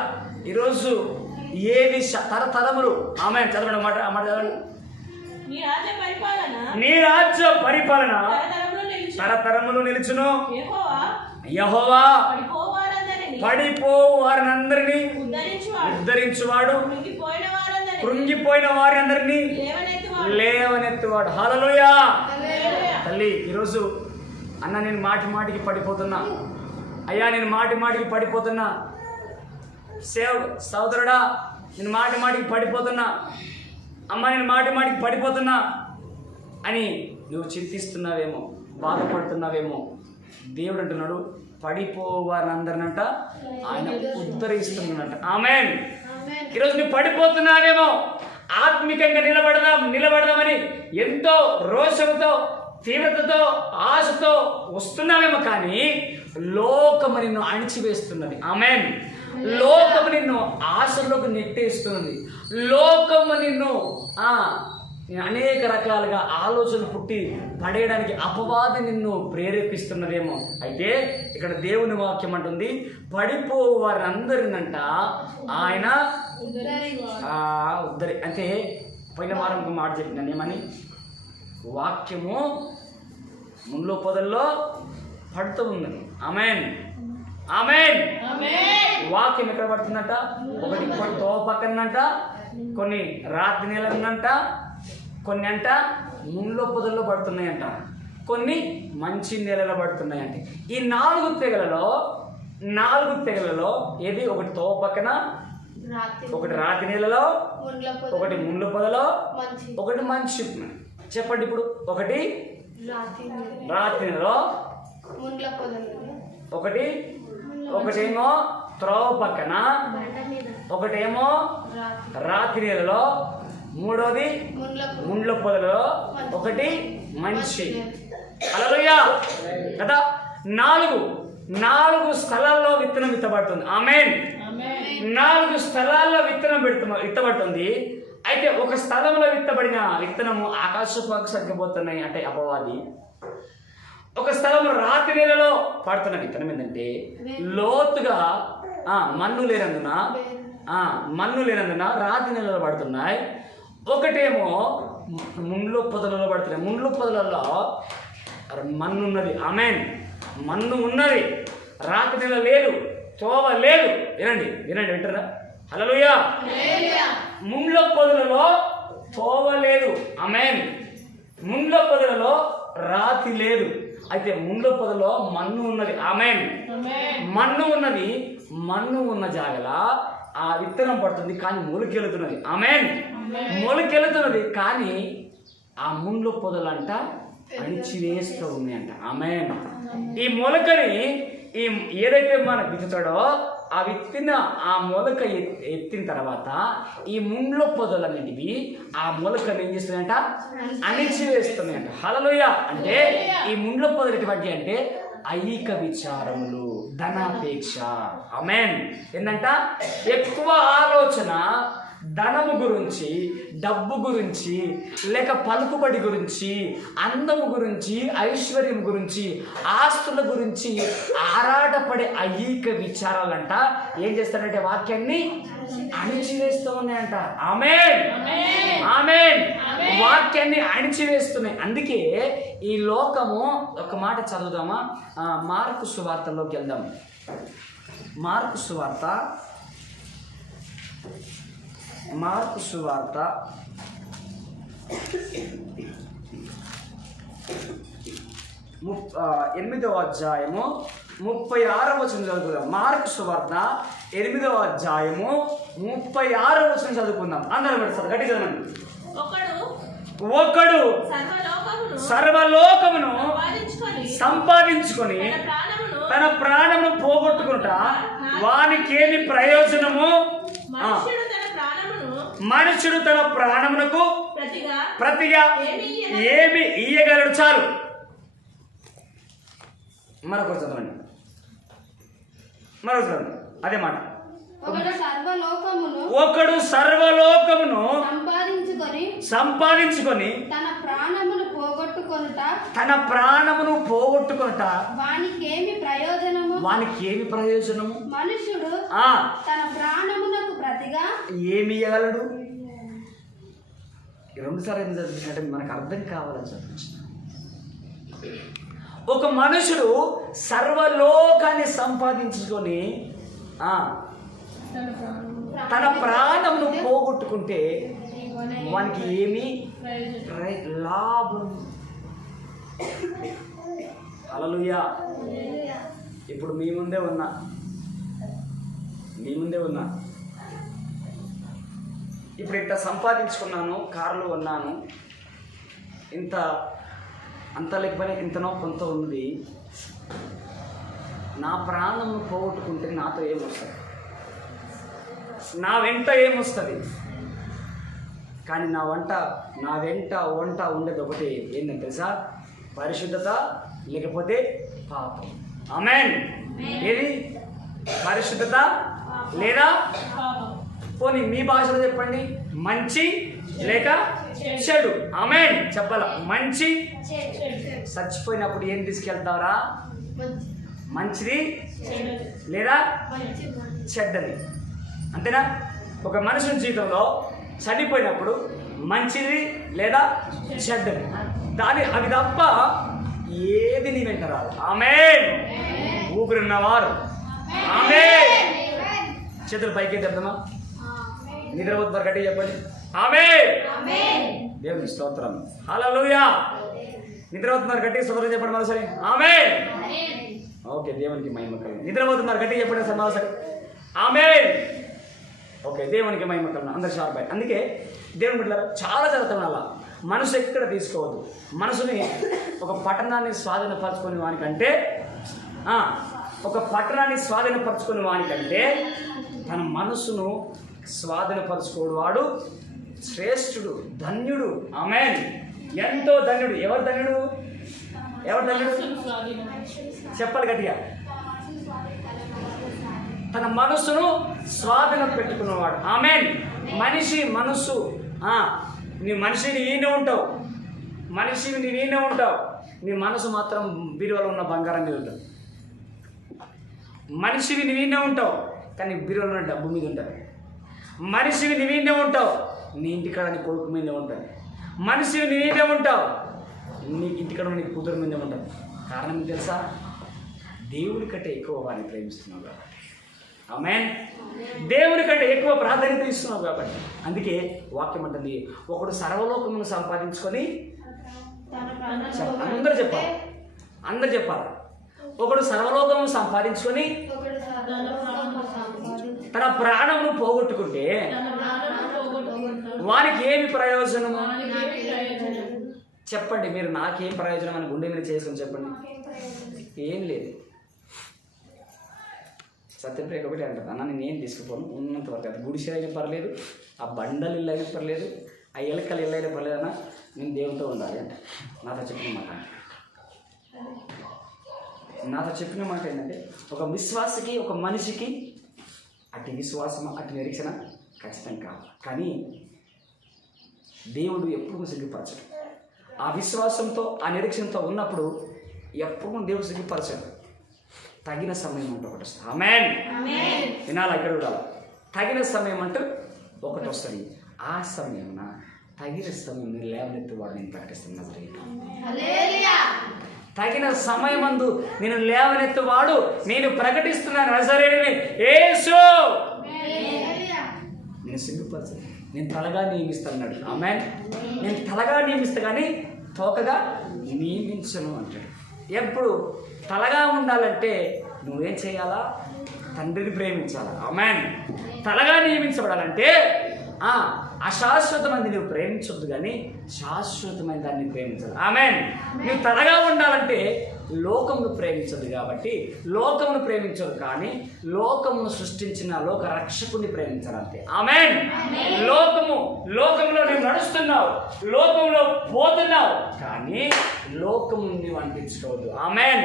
ఈరోజు ఏది తరతరములు, ఆమేన్, చదవడం మాట చదవండి. నీ రాజ్య పరిపాలన తరతరములు నిలుచును. యెహోవా పడిపోవు వారినందరినీ ఉద్ధరించువాడు, కృంగిపోయిన వారి అందరినీ లేవనెత్తువాడు. హల్లెలూయా. తల్లి, ఈరోజు అన్న నేను మాటి మాటికి పడిపోతున్నా, అయ్యా నేను మాటి మాటికి పడిపోతున్నా, సోదరుడా నేను మాటి మాటికి పడిపోతున్నా, అమ్మ నేను మాటి మాటికి పడిపోతున్నా అని నువ్వు చింతిస్తున్నావేమో, బాధపడుతున్నావేమో. దేవుడు అంటున్నాడు, పడిపోవారందరినంట ఆయన ఉద్ధరిస్తున్నాడంట. ఆమేన్. ఈరోజు నువ్వు పడిపోతున్నావేమో, ఆత్మికంగా నిలబడదామని ఎంతో రోషంతో, తీవ్రతతో, ఆశతో వస్తున్నావేమో, కానీ లోకము నిన్ను అణిచివేస్తున్నది. ఆమేన్. లోకము నిన్ను ఆశల్లోకి నెట్టేస్తున్నది. లోకము నిన్ను అనేక రకాలుగా ఆలోచనలు పుట్టి పడేయడానికి అపవాది నిన్ను ప్రేరేపిస్తున్నదేమో. అయితే ఇక్కడ దేవుని వాక్యం అంటుంది, పడిపోవు వారందరినంట ఆయన అంటే పోయిన వారం ఒక మాట చెప్పినాను, ఏమని? వాక్యము ముళ్ళ పొదల్లో పడుతూ ఉన్నది. ఆమేన్, ఆమేన్. వాక్యం ఎక్కడ పడుతుందంట? ఒకటి తో పక్కనంట, కొన్ని రాత్రి నెలలంట, కొన్ని అంట ముళ్ళ పొదల్లో పడుతున్నాయంట, కొన్ని మంచి నెలలో పడుతున్నాయంట. ఈ 4 తెగలలో ఏది? ఒకటి తో పక్కన, ఒకటి రాతి నెలలో, ఒకటి ముళ్ళ పొదలో, ఒకటి మంచి. చెప్పండి ఇప్పుడు. ఒకటి రాతి నెలలో, ఒకటేమో త్రోవ పక్కన, ఒకటేమో రాతి నెలలో, మూడోది ముండ్ల పొదలో, ఒకటి మంచి. హల్లెలూయా కదా. 4 స్థలాల్లో విత్తనం విత్తబడుతుంది. ఆమేన్. 4 స్థలాల్లో విత్తనం విత్తబడుతుంది. అయితే ఒక స్థలంలో విత్తబడిన విత్తనము ఆకాశపు సరిపోతున్నాయి అంటే అపవాది. ఒక స్థలంలో రాతి నేలలో పడుతున్న విత్తనం ఏంటంటే లోతుగా మన్ను లేనందున రాతి నేలలో పడుతున్నాయి. ఒకటేమో ముండ్ల పొదలలో పడుతున్నాయి. ముండ్ల పొదలలో మన్ను ఉన్నది. ఆమేన్. మన్ను ఉన్నది, రాతి నేల లేదు, తోవ లేదు. వినండి వింటారా? హల్లెలూయా. ముండ్ల పొదలలో తోవ లేదు. ఆమేన్. ముండ్ల పొదలలో రాతి లేదు. అయితే ముండ్ల పొదలో మన్ను ఉన్నది. ఆమేన్. మన్ను ఉన్నది. మన్ను ఉన్న జాగలా ఆ విత్తనం పడుతుంది, కానీ మొలకెలుతున్నది. ఆమేన్. మొలకెలుతున్నది, కానీ ఆ ముండ్ల పొదలంట అణిచివేస్తూ ఉన్నాయంట. ఆమేన్. ఈ మొలకని ఏదైతే మన విత్తుతాడో ఆ విత్తిన ఆ మొలక ఎత్తిన తర్వాత ఈ ముండ్ల పొదలన్నిటివి ఆ మొలకను ఏం చేస్తున్నాయంట? అణిచివేస్తున్నాయంట. హల్లెలూయా. అంటే ఈ ముండ్ల పొదలు ఎటువంటి అంటే ఐహిక విచారములు, ధనాపేక్ష. ఆమేన్. ఏంటంట? ఎక్కువ ఆలోచన ధనము గురించి, డబ్బు గురించి, లేక పలుకుబడి గురించి, అందము గురించి, ఐశ్వర్యం గురించి, ఆస్తుల గురించి ఆరాటపడే ఐహిక విచారాలంట ఏం చేస్తాడంటే వాక్యాన్ని అణిచివేస్తూ ఉన్నాయంట. ఆమేన్, ఆమేన్. వాక్యాన్ని అణిచివేస్తున్నాయి. అందుకే ఈ లోకము, ఒక మాట చదువుదామా? మార్కు సువార్తలోకి వెళ్దాం. మార్కు సువార్త 8వ అధ్యాయము 36వ వచనం చదువుకుందాం. మార్కు సువార్త 8వ అధ్యాయము 36వ వచనం చదువుకుందాం. అందరం పెడతారు, గట్టి చదవండి. ఒకడు సర్వలోకమును సంపాదించుకొని తన ప్రాణమును పోగొట్టుకుంటా వానికేమి ప్రయోజనము? మనుషుడు తన ప్రాణమునకు ప్రతిగా ఏమి ఇయ్యగలడు? చాలు. మరొకటి చదవండి. అదే మాట. ఒకడు సర్వలోకమును సంపాదించుకొని తన ప్రాణమును పోగొట్టుకొనుట వానికేమి ప్రయోజనము? మనుషుడు తన ప్రాణమునకు ప్రతిగా ఏమి ఇయ్యగలడు? 2 సార్లు చదివించినట్టే మనకు అర్థం కావాలని చదివించిన. ఒక మనుషుడు సర్వలోకాన్ని సంపాదించుకొని తన ప్రాణమును పోగొట్టుకుంటే వానికి ఏమీ లాభం. హల్లెలూయా. ఇప్పుడు మీ ముందే ఉన్నా, ఇప్పుడు ఇంత సంపాదించుకున్నాను, కారులో ఉన్నాను, ఇంత అంత లేకపోయినా ఇంతనో కొంత ఉంది. నా ప్రాణంను పోగొట్టుకుంటే నాతో ఏమొస్తుంది? నా వెంట ఏమొస్తుంది? కానీ నా వెంట వంట ఉండేది ఒకటి, ఏంటంటే తెలుసా? పరిశుద్ధత లేకపోతే పాపం. ఆమేన్. ఏది? పరిశుద్ధత లేదా పోనీ మీ భాషలో చెప్పండి, మంచి లేక చెడు. ఆమేన్ చెప్పాలా? మంచి. చచ్చిపోయినప్పుడు ఏం తీసుకెళ్తారా? మంచిది లేదా చెడ్డది. అంతేనా? ఒక మనుషుని జీవితంలో చనిపోయినప్పుడు మంచిది లేదా చెడ్డది, అవి తప్ప ఏది నీ వెంట రాదు. ఆమేన్. ఊపిరిన్నవారు ఆమేన్. చేతులు పైకి చెప్తామా? నిద్రపోతున్నారు గట్టి చెప్పండి. ఆమేన్. దేవుని స్తోత్రం. హల్లెలూయా. నిద్రపోతున్నారు గట్టి స్తోత్రం చెప్పండి మరోసారి. ఆమేన్. ఓకే, దేవునికి మహిమ కలుగును. నిద్రపోతున్నారు గట్టి చెప్పండి సార్ మరోసారి. ఆమేన్. ఓకే, దేవునికి మహిమ కలుగును. అందరు షార్ప్ అయ్యి. అందుకే దేవుని బిడ్డలారా చాలా జరుగుతాం. అలా మనసు ఎక్కడ తీసుకోవద్దు. మనసుని ఒక పట్టణాన్ని స్వాధీనపరచుకునే వానికంటే తన మనసును స్వాధీనపరచుకోడు శ్రేష్ఠుడు, ధన్యుడు. ఆమేన్. ఎంతో ధన్యుడు. ఎవరు ధన్యుడు? చెప్పాలి గట్టిగా. తన మనసును స్వాధీనం పెట్టుకున్నవాడు. ఆమేన్. మనిషి మనసు, నీ మనిషిని ఈయనే ఉంటావు, నీ మనసు మాత్రం బీరువాలో ఉన్న బంగారం మీద ఉంటుంది. మనిషివి నీవీనే ఉంటావు కానీ బీరువాలో ఉన్న డబ్బు మీద ఉంటుంది. మనిషివి నీవీనే ఉంటావు, నీ ఇంటికాడ నీ కొడుకు మీదే ఉంటుంది. మనిషివి నీవీనే ఉంటావు, నీ ఇంటికాడ నీ కూతురు మీదే ఉంటుంది. కారణం తెలుసా? దేవుని కంటే ఎక్కువ వారిని ప్రేమిస్తున్నావు కాబట్టి. ఆమేన్. దేవుని కంటే ఎక్కువ ప్రాధాన్యత ఇస్తున్నావు కాబట్టి. అందుకే వాక్యం అంటుంది, ఒకడు సర్వలోకమును సంపాదించుకొని, అందరూ చెప్పాలి, ఒకడు సర్వలోకమును సంపాదించుకొని తన ప్రాణమును పోగొట్టుకుంటే వానికి ఏమి ప్రయోజనము? చెప్పండి మీరు. నాకేం ప్రయోజనం అని గుండె మీద చేసుకొని చెప్పండి. ఏం లేదు. సత్యప్రియ ఒకటి అంటారు, అన్న నేను తీసుకుపోను, ఉన్నంత వరకు అది గుడిసె అయినా పర్లేదు, ఆ బండలు ఇల్లు అయినా పర్లేదు, ఆ ఎలకలు ఇల్లు అయినా పర్లేదు అన్న, నేను దేవునితో ఉండాలి అంటే నాతో చెప్పిన మాట ఏంటంటే, ఒక విశ్వాసకి, ఒక మనిషికి అటు విశ్వాసం అటు నిరీక్షణ ఖచ్చితంగా కావాలి. కానీ దేవుడు ఎప్పుడు సిగ్గుపరచడు. ఆ విశ్వాసంతో ఆ నిరీక్షణతో ఉన్నప్పుడు ఎప్పుడు దేవుడు సిగ్గుపరచడు. తగిన సమయం అంటూ ఒకటి వస్తుంది. ఆమేన్. వినాలా? ఇక్కడ కూడా తగిన సమయం అంటూ ఒకటి వస్తుంది. ఆ సమయం తగిన సమయం లేవనెత్తువాడు నేను ప్రకటిస్తున్నాను. తగిన సమయమందు నేను లేవనెత్తువాడు నేను ప్రకటిస్తున్నాను. నజరేయుడైన యేసు. నేను సిగ్గుపరచను, నేను తలగా నియమిస్తాను. ఆమేన్. నేను తలగా నియమిస్తా కానీ తోకగా నియమించను అంటాడు. ఎప్పుడు తలగా ఉండాలంటే నువ్వేం చేయాలా? తండ్రిని ప్రేమించాలా. ఆమేన్. తలగా నియమించబడాలంటే అశాశ్వతమైన నువ్వు ప్రేమించొద్దు కానీ శాశ్వతమైన దాన్ని ప్రేమించాలి. ఆమేన్. నువ్వు తలగా ఉండాలంటే లోకమును ప్రేమించదు కాబట్టి లోకమును ప్రేమించదు, కానీ లోకమును సృష్టించిన లోక రక్షకుని ప్రేమించాలంటే. ఆమేన్. లోకంలో నువ్వు నడుస్తున్నావు, లోకంలో పోతున్నావు, కానీ లోకము నువ్వు అనిపించుకోవద్దు. ఆమేన్.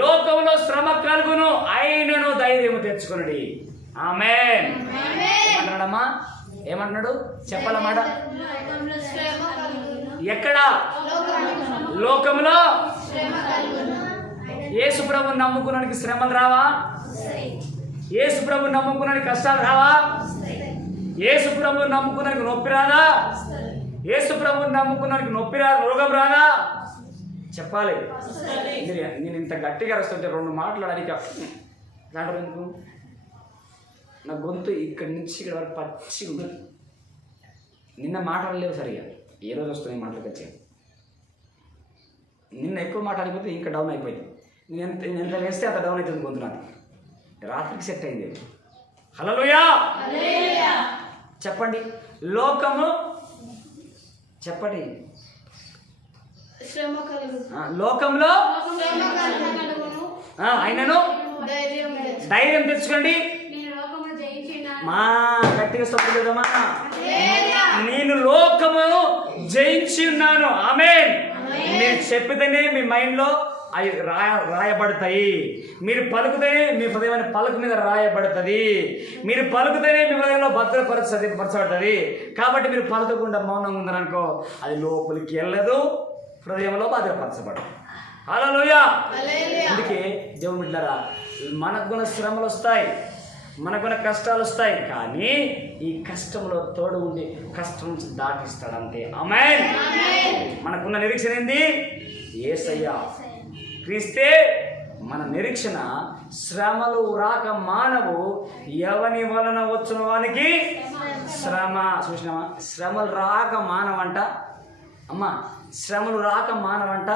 లోకంలో శ్రమ కలుగును, అయినను ధైర్యము తెచ్చుకునుడి. ఆమేన్. ఏమంటున్నాడమ్మా? ఏమంటున్నాడు? చెప్పాలన్నమాట. ఎక్కడ? లోకంలో. యేసు ప్రభువుని నమ్ముకున్నానికి శ్రమలు రావా? యేసు ప్రభువుని నమ్ముకున్నానికి కష్టాలు రావా? యేసు ప్రభువుని నమ్ముకున్నానికి నొప్పి రాదా? యేసు ప్రభువుని నమ్ముకున్నానికి నొప్పి రాదా? రోగం రాదా? చెప్పాలి. నేను ఇంత గట్టిగా వస్తుంటే రెండు మాట్లాడడానికి దాంట్లో ఎందుకు నా గొంతు ఇక్కడి నుంచి ఇక్కడ వరకు పచ్చి ఉంటుంది. నిన్న మాటలు లేవు సరిగా, ఏ రోజు వస్తున్నాయి మాటలకు వచ్చాయి. నిన్న ఎక్కువ మాట్లాడిపోతే ఇంకా డౌన్ అయిపోయింది. నేను ఎంత వేస్తే అంత డౌన్ అవుతుంది గొంతు నాది. రాత్రికి సెట్ అయింది. హల్లెలూయా చెప్పండి. లోకము చెప్పండి. శ్రమ కలుగు లోకంలో ఆయనను ధైర్యం తెచ్చుకోండి. నేను లోకమును జయించినాను. మా గట్టిగా సొప్పులేదమ్మా. నేను లోకమును జయించి ఉన్నాను. ఆమేన్. మీరు చెప్పితేనే మీ మైండ్లో అవి రాయబడతాయి. మీరు పలుకుతేనే మీ హృదయాన్ని పలుకు మీద రాయబడుతుంది. మీరు పలుకుతేనే మీ హృదయంలో భద్రపరచబడుతుంది. కాబట్టి మీరు పలకకుండా మౌనంగా ఉన్నారనుకో, అది లోపలికి వెళ్ళదు, హృదయంలో భద్రపరచబడదు. హల్లెలూయా. అందుకే దేవుని బిడ్డలారా, మనకున్న శ్రమలు వస్తాయి, మనకున్న కష్టాలు వస్తాయి, కానీ ఈ కష్టంలో తోడు ఉండి కష్టం నుంచి దాటిస్తాడు అంతే. ఆమేన్. మనకున్న నిరీక్షణ ఏంది? యేసయ్య, క్రీస్తే మన నిరీక్షణ. శ్రమలు రాక మానవు, ఎవని వలన వచ్చిన వానికి శ్రమ. చూసినావా? శ్రమలు రాక మానవంట. అమ్మా, శ్రమలు రాక మానవంట,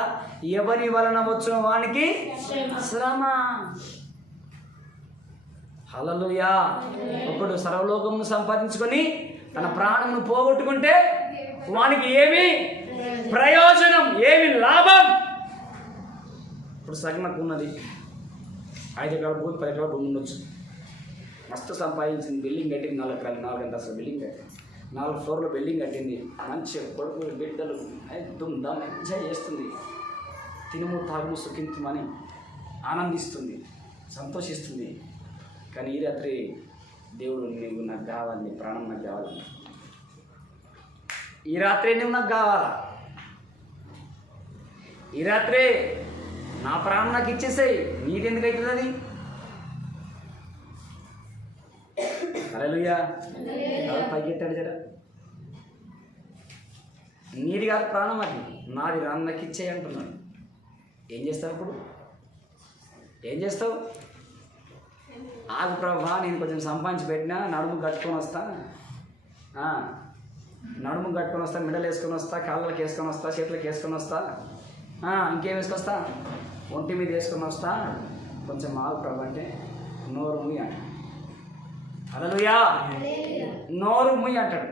ఎవరి వలన వచ్చిన వానికి శ్రమ. హల్లెలూయా. ఒకడు సర్వలోకమును సంపాదించుకొని తన ప్రాణమును పోగొట్టుకుంటే వానికి ఏమి ప్రయోజనం, ఏమి లాభం? ఇప్పుడు సగనకు ఉన్నది 5 ఎకరాల భూమి, 10 ఎకరాల భూమి ఉండొచ్చు. మస్తు సంపాదించింది, బిల్డింగ్ కట్టింది, 4 ఎకరాలు, 4 అంతస్తుల బిల్డింగ్ కట్టింది, 4 ఫ్లోర్లో బిల్డింగ్ కట్టింది, మంచిగా కొడుకులు బిడ్డలు దుమ్దాం ఎంజాయ్ చేస్తుంది, తినుము తాగుము సుఖించమని ఆనందిస్తుంది, సంతోషిస్తుంది. కానీ ఈ రాత్రి దేవుడు, నీవు నాకు కావాలి, నీ ప్రాణం నాకు కావాలి, ఈ రాత్రి నువ్వు నాకు కావాలా, ఈ రాత్రే నా ప్రాణం నాకు ఇచ్చేసాయి, నీదెందుకు అవుతుంది అది? హల్లెలూయా. పైకెత్తాడు జర. నీది కాదు ప్రాణం, అది నాది, నాకు ఇచ్చేయి అంటున్నాడు. ఏం చేస్తావు ఇప్పుడు? ఏం చేస్తావు? ఆగు ప్రభా, నేను కొంచెం సంపాదించి పెట్టినా, నడుము కట్టుకొని వస్తా, నడుము కట్టుకొని వస్తా, మిడలు వేసుకొని వస్తా, కాళ్ళకి వేసుకొని వస్తా, చేతులకు వేసుకొని వస్తా, ఇంకేం వేసుకొస్తా, ఒంటి మీద వేసుకొని వస్తా, కొంచెం ఆగు ప్రభా అంటే నోరు ముయ్యి అంటాడు. హల్లెలూయా. నోరు ముయ్యి అంటాడు.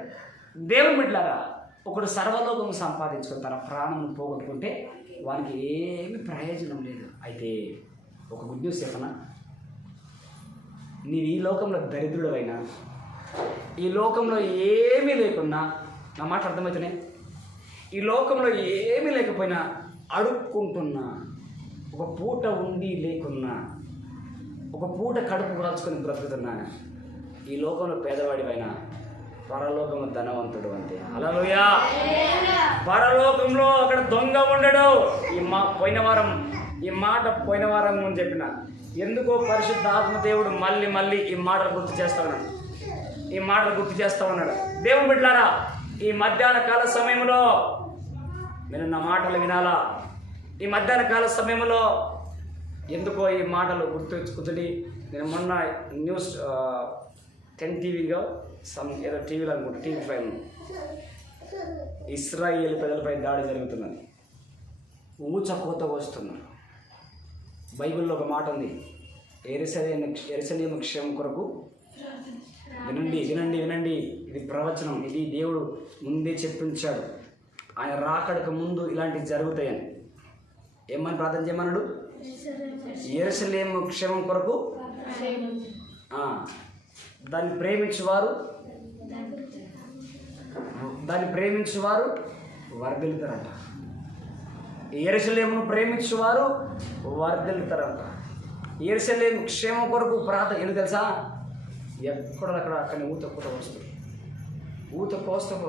దేవుని బిడ్డలారా, ఒకడు సర్వలోకము సంపాదించుకొని తన ప్రాణమును పోగొట్టుకుంటే వానికి ఏమి ప్రయోజనం లేదు. అయితే ఒక గుడ్ న్యూస్ చెప్పనా? నేను ఈ లోకంలో దరిద్రుడవైనా, ఈ లోకంలో ఏమీ లేకున్నా, నా మాట అర్థమవుతున్నాయి, ఈ లోకంలో ఏమీ లేకపోయినా అడుక్కుంటున్నా, ఒక పూట ఉండి లేకున్నా, ఒక పూట కడుపు కాల్చుకొని బ్రతుకుతున్నా, ఈ లోకంలో పేదవాడివైనా పరలోకంలో ధనవంతుడు అంతే. హల్లెలూయా. పరలోకంలో అక్కడ దొంగ ఉండడు. ఈ మాట పోయిన వారం అని చెప్పిన, ఎందుకో పరిశుద్ధ ఆత్మదేవుడు మళ్ళీ ఈ మాటలు గుర్తు చేస్తా ఉన్నాడు. దేవుని బిడ్డలారా, ఈ మధ్యాహ్న కాల సమయంలో మీరు నా మాటలు వినాలా? ఈ మధ్యాహ్న కాల సమయంలో ఎందుకో ఈ మాటలు గుర్తుండి, నేను మొన్న న్యూస్ 10 టీవీలో ఏదో టీవీలో అనుకుంటా, టీవీ పైన ఇశ్రాయేల్ ప్రజలపై దాడి జరుగుతున్నది, ఊచకోత వస్తున్నారు. బైబిల్లో ఒక మాట ఉంది, యెరూషలేము క్షేమం కొరకు వినండి, ఇది ప్రవచనం, ఇది దేవుడు ముందే చెప్పించాడు, ఆయన రాకడకు ముందు ఇలాంటివి జరుగుతాయని. ఏమని ప్రార్థన చేయమన్నాడు? యెరూషలేము క్షేమం కొరకు దాన్ని ప్రేమించువారు వర్ధిల్లుతారంట. యెరూషలేమును ప్రేమించువారు వర్ధిల్లుతారంట. యెరూషలేము క్షేమం కొరకు ప్రార్థన. ఎందుకు తెలుసా? ఎక్కడక్కడ అక్కడ ఊత కోస్తారు,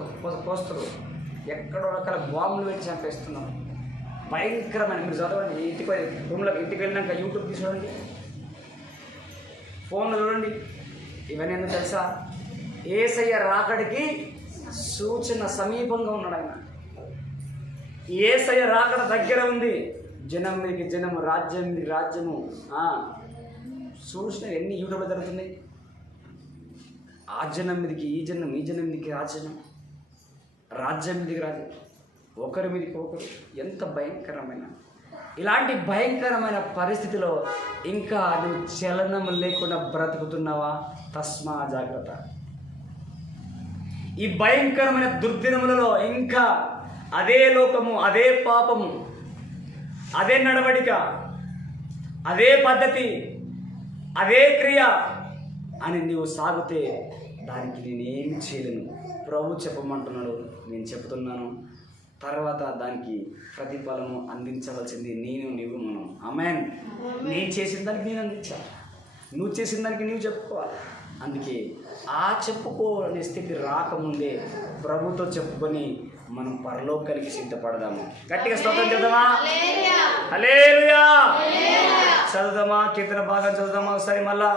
ఎక్కడో అక్కడ బాంబులు పెట్టి చంపేస్తున్నారు. భయంకరమైన, మీరు చదవండి, ఇంటికి వెళ్ళినాక యూట్యూబ్ చూడండి, ఫోన్లో చూడండి, ఇవన్నీ ఎందుకు తెలుసా? యేసయ్య రాకడికి సూచన సమీపంగా ఉన్నాడు ఆయన. యేసయ్య రాకడ దగ్గర ఉంది. జనం మీదకి జనము, రాజ్యం మీదకి రాజ్యము. సూచన ఎన్ని యూట్యూబ్లో జరుగుతున్నాయి. ఆ జనం మీదకి ఈ జనం, ఈ జనం మీదకి ఆ జనం, రాజ్యం మీదకి రాజ్యం, ఒకరి మీదకి ఒకరు. ఎంత భయంకరమైన, ఇలాంటి భయంకరమైన పరిస్థితిలో ఇంకా నువ్వు చలనం లేకుండా బ్రతుకుతున్నావా? తస్మా జాగ్రత్త. ఈ భయంకరమైన దుర్దినములలో ఇంకా అదే లోకము, అదే పాపము, అదే నడవడిక, అదే పద్ధతి, అదే క్రియ అని నీవు సాగితే దానికి నేనేమి చేయలేను. ప్రభు చెప్పమంటున్నాడు, నేను చెప్తున్నాను. తర్వాత దానికి ప్రతిఫలము అందించవలసింది నేను, నీవు, మనం. ఆమేన్. నేను చేసిన దానికి నేను అందించాలి, నువ్వు చేసిన దానికి నువ్వు చెప్పుకోవాలి. అందుకే ఆ చెప్పుకోని స్థితి రాకముందే ప్రభుతో చెప్పుకొని మనం పరలోకానికి సిద్ధపడదాము. గట్టిగా స్తోత్రం చెప్దామా? హల్లెలూయా. చదువుదామా? కీర్తన భాగం చదువుదామా ఒకసారి మళ్ళా?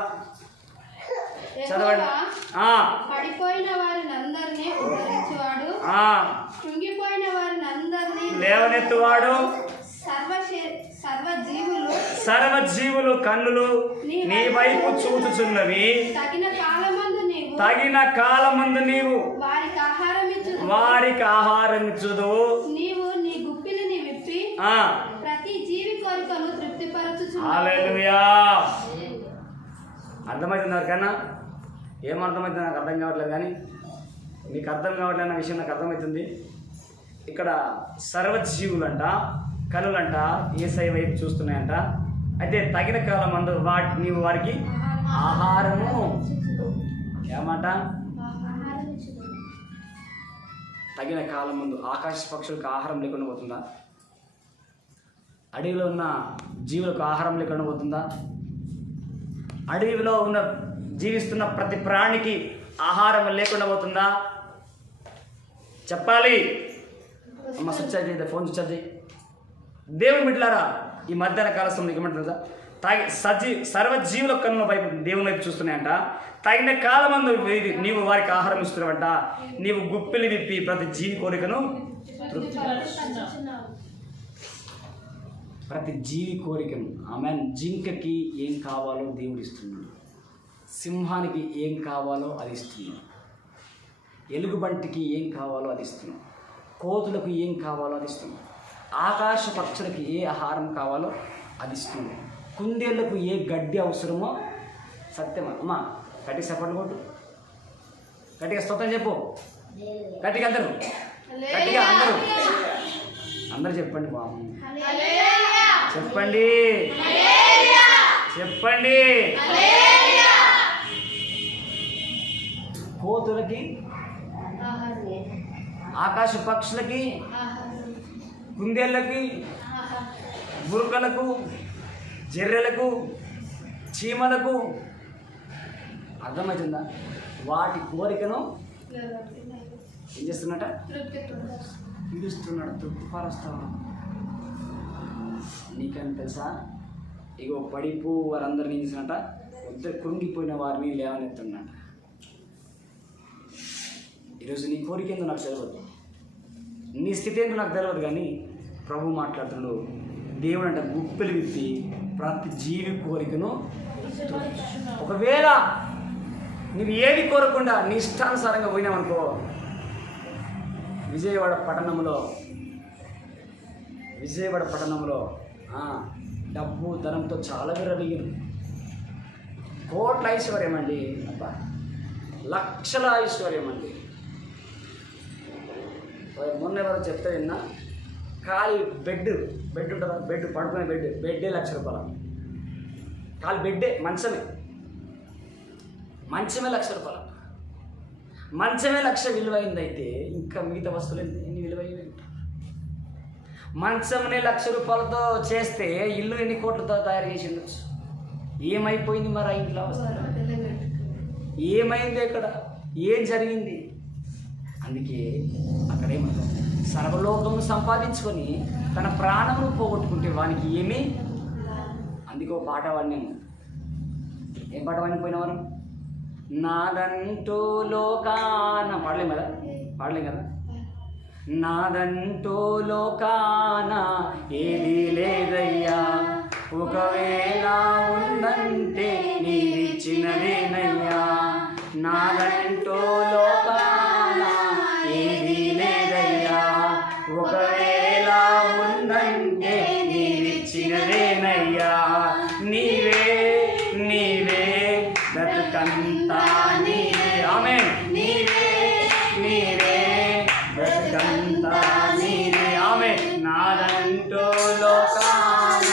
చదవండి. పడిపోయిన వారిని అందరినీ ఉద్ధరించువాడు, కృంగిపోయిన వారిని అందరినీ లేవనెత్తువాడు, సర్వజీవులు కన్నులు నీ వైపు చూచుచున్నవి. తగిన కాలమందు నీవు వారికి ఆహారం ఇచ్చుదు. నీవు నీ గుప్పిలిని విప్పి ప్రతి జీవి కోరికను తృప్తిపరచుచున్నావు. హల్లెలూయా. అర్థమవుతుంది ఎవరికన్నా? ఏమర్థమవుతుంది నాకు అర్థం కావట్లేదు, కానీ నీకు అర్థం కావట్లేదు అన్న విషయం నాకు అర్థమవుతుంది. ఇక్కడ సర్వజీవులంట, కనులంట యేసయ్య వైపు చూస్తున్నాయంట. అయితే తగిన కాలం అందు నీవు వారికి ఆహారము, ఏమాట తగిన కాలం ముందు ఆకాశ పక్షులకు ఆహారం లేకుండా పోతుందా? అడవిలో ఉన్న జీవులకు ఆహారం లేకుండా పోతుందా? అడవిలో ఉన్న జీవిస్తున్న ప్రతి ప్రాణికి ఆహారం లేకుండా పోతుందా? చెప్పాలి. అమ్మ స్విచ్ ఆఫ్ చేద్దా, ఫోన్ స్విచ్ ఆఫ్ చేయి. దేవుని బిడ్డలారా, ఈ మధ్యాహ్న కాల సమయంలో ఏమంటుందా? సర్వజీవుల కన్నుల వైపు దేవుని వైపు చూస్తున్నాయంట. తగిన కాలమందు నీవు వారికి ఆహారం ఇస్తున్నావంట. నీవు గుప్పిలి విప్పి ప్రతి జీవి కోరికను ప్రతి జీవి కోరికను. ఆమెన్. జింకకి ఏం కావాలో దేవుడు ఇస్తున్నాడు, సింహానికి ఏం కావాలో అది ఇస్తున్నాడు, ఎలుగుబంటికి ఏం కావాలో అది ఇస్తున్నాడు, కోతులకు ఏం కావాలో అది ఇస్తున్నాడు, ఆకాశ పక్షులకి ఏ ఆహారం కావాలో అది ఇస్తున్నాడు, కుందేళ్లకు ఏ గడ్డి అవసరమో. సత్యమా అమ్మా? గట్టిగా సపోర్ట్ కొట్టు, గట్టిగా స్తోత్రం చెప్పు, గట్టిగా అందరూ, గట్టిగా అందరూ చెప్పండి బాబు, చెప్పండి చెప్పండి. కోతులకి, ఆకాశ పక్షులకి, కుందేళ్ళకి, బురకలకు, జర్రెలకు, చీమలకు. అర్థమవుతుందా? వాటి కోరికను ఏం చేస్తున్నట? పిలుస్తున్నాడు, తృప్తిపరుస్తాడు. నీకని తెలుసా? ఇగో పడిపో వారందరినీ చేసినట్ట, ఇద్దరు కృంగిపోయిన వారిని లేవనెత్తున్నట. ఈరోజు నీ కోరిక ఏందో నాకు తెలియదు, నీ స్థితి ఏందో నాకు తెలియదు, కానీ ప్రభు మాట్లాడుతున్నాడు. దేవుడు అంటే గుప్పెలు విప్పి ప్రతి జీవి కోరికను. ఒకవేళ నువ్వు ఏది కోరకుండా నీ ఇష్టానుసారంగా పోయినావనుకో, విజయవాడ పట్టణంలో డబ్బు ధనంతో చాలా విరవీరు, కోట్ల ఐశ్వర్యం అండి, అబ్బా లక్షల ఐశ్వర్యం అండి. మొన్న ఎవరో చెప్తే విన్నా, ఖాళీ బెడ్ ఉంటుందా, బెడ్ పడుకునే బెడ్డే ₹1,00,000. ఖాళీ బెడ్డే, మంచమే ₹1,00,000. మంచమే 1,00,000 విలువైందైతే ఇంకా మిగతా వస్తువులు ఎన్ని విలువైనవి? మంచంని ₹1,00,000 చేస్తే ఇల్లు ఎన్ని కోట్లతో తయారు చేసి ఉండొచ్చు. ఏమైపోయింది మరి ఆ ఇంట్లో వస్తువులు? ఏమైంది అక్కడ? ఏం జరిగింది? అందుకే అక్కడ ఏమంటాం, సర్వలోకము సంపాదించుకొని తన ప్రాణమును పోగొట్టుకుంటే వానికి ఏమీ. అందుకే ఒక పాట పాడినాము. ఏం పాట పాడిపోయినవారు? నాదంటూ లోకాన పాడలేం కదా. నాదంటూ లోకాన ఏది లేదయ్యా, ఒకవేళ ఉందంటే నీవిచ్చినదేనయ్యా, నాదంటూ లోకాన ఏది లేదయ్యా, ఒకవేళ ఉందంటే నీవిచ్చినదేనయ్యా. నీవే నీవే బ్రతుకంతా నీవే. ఆమేన్. నీవే నీవే బ్రతుకంతా నీవే. ఆమేన్. నాదంటూ లోకాన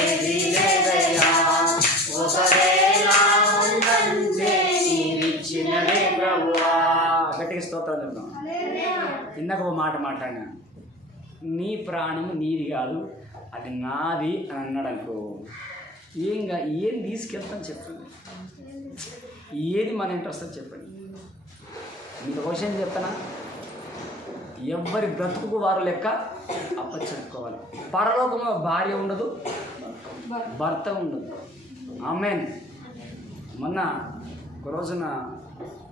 ఏది లేదయ్యా, ఒకవేళ ఉందంటే నీవిచ్చినదే ప్రభువా. గట్టిగా స్తోత్రం చెప్తాం. ఇందాక ఒక మాట మాట్లాడినా, నీ ప్రాణము నీది కాదు, అది నాది అని అన్నాడు అనుకో, ఏం తీసుకెళ్తాను చెప్పండి, ఏది మన ఇంటి వస్తుంది చెప్పండి. ఇంకొక విషయం చెప్తానా, ఎవ్వరి బ్రతుకు వారు లెక్క అప్పచెప్పుకోవాలి. పరలోకంలో భార్య ఉండదు, భర్త ఉండదు. ఆమేన్. మొన్న ఒక రోజున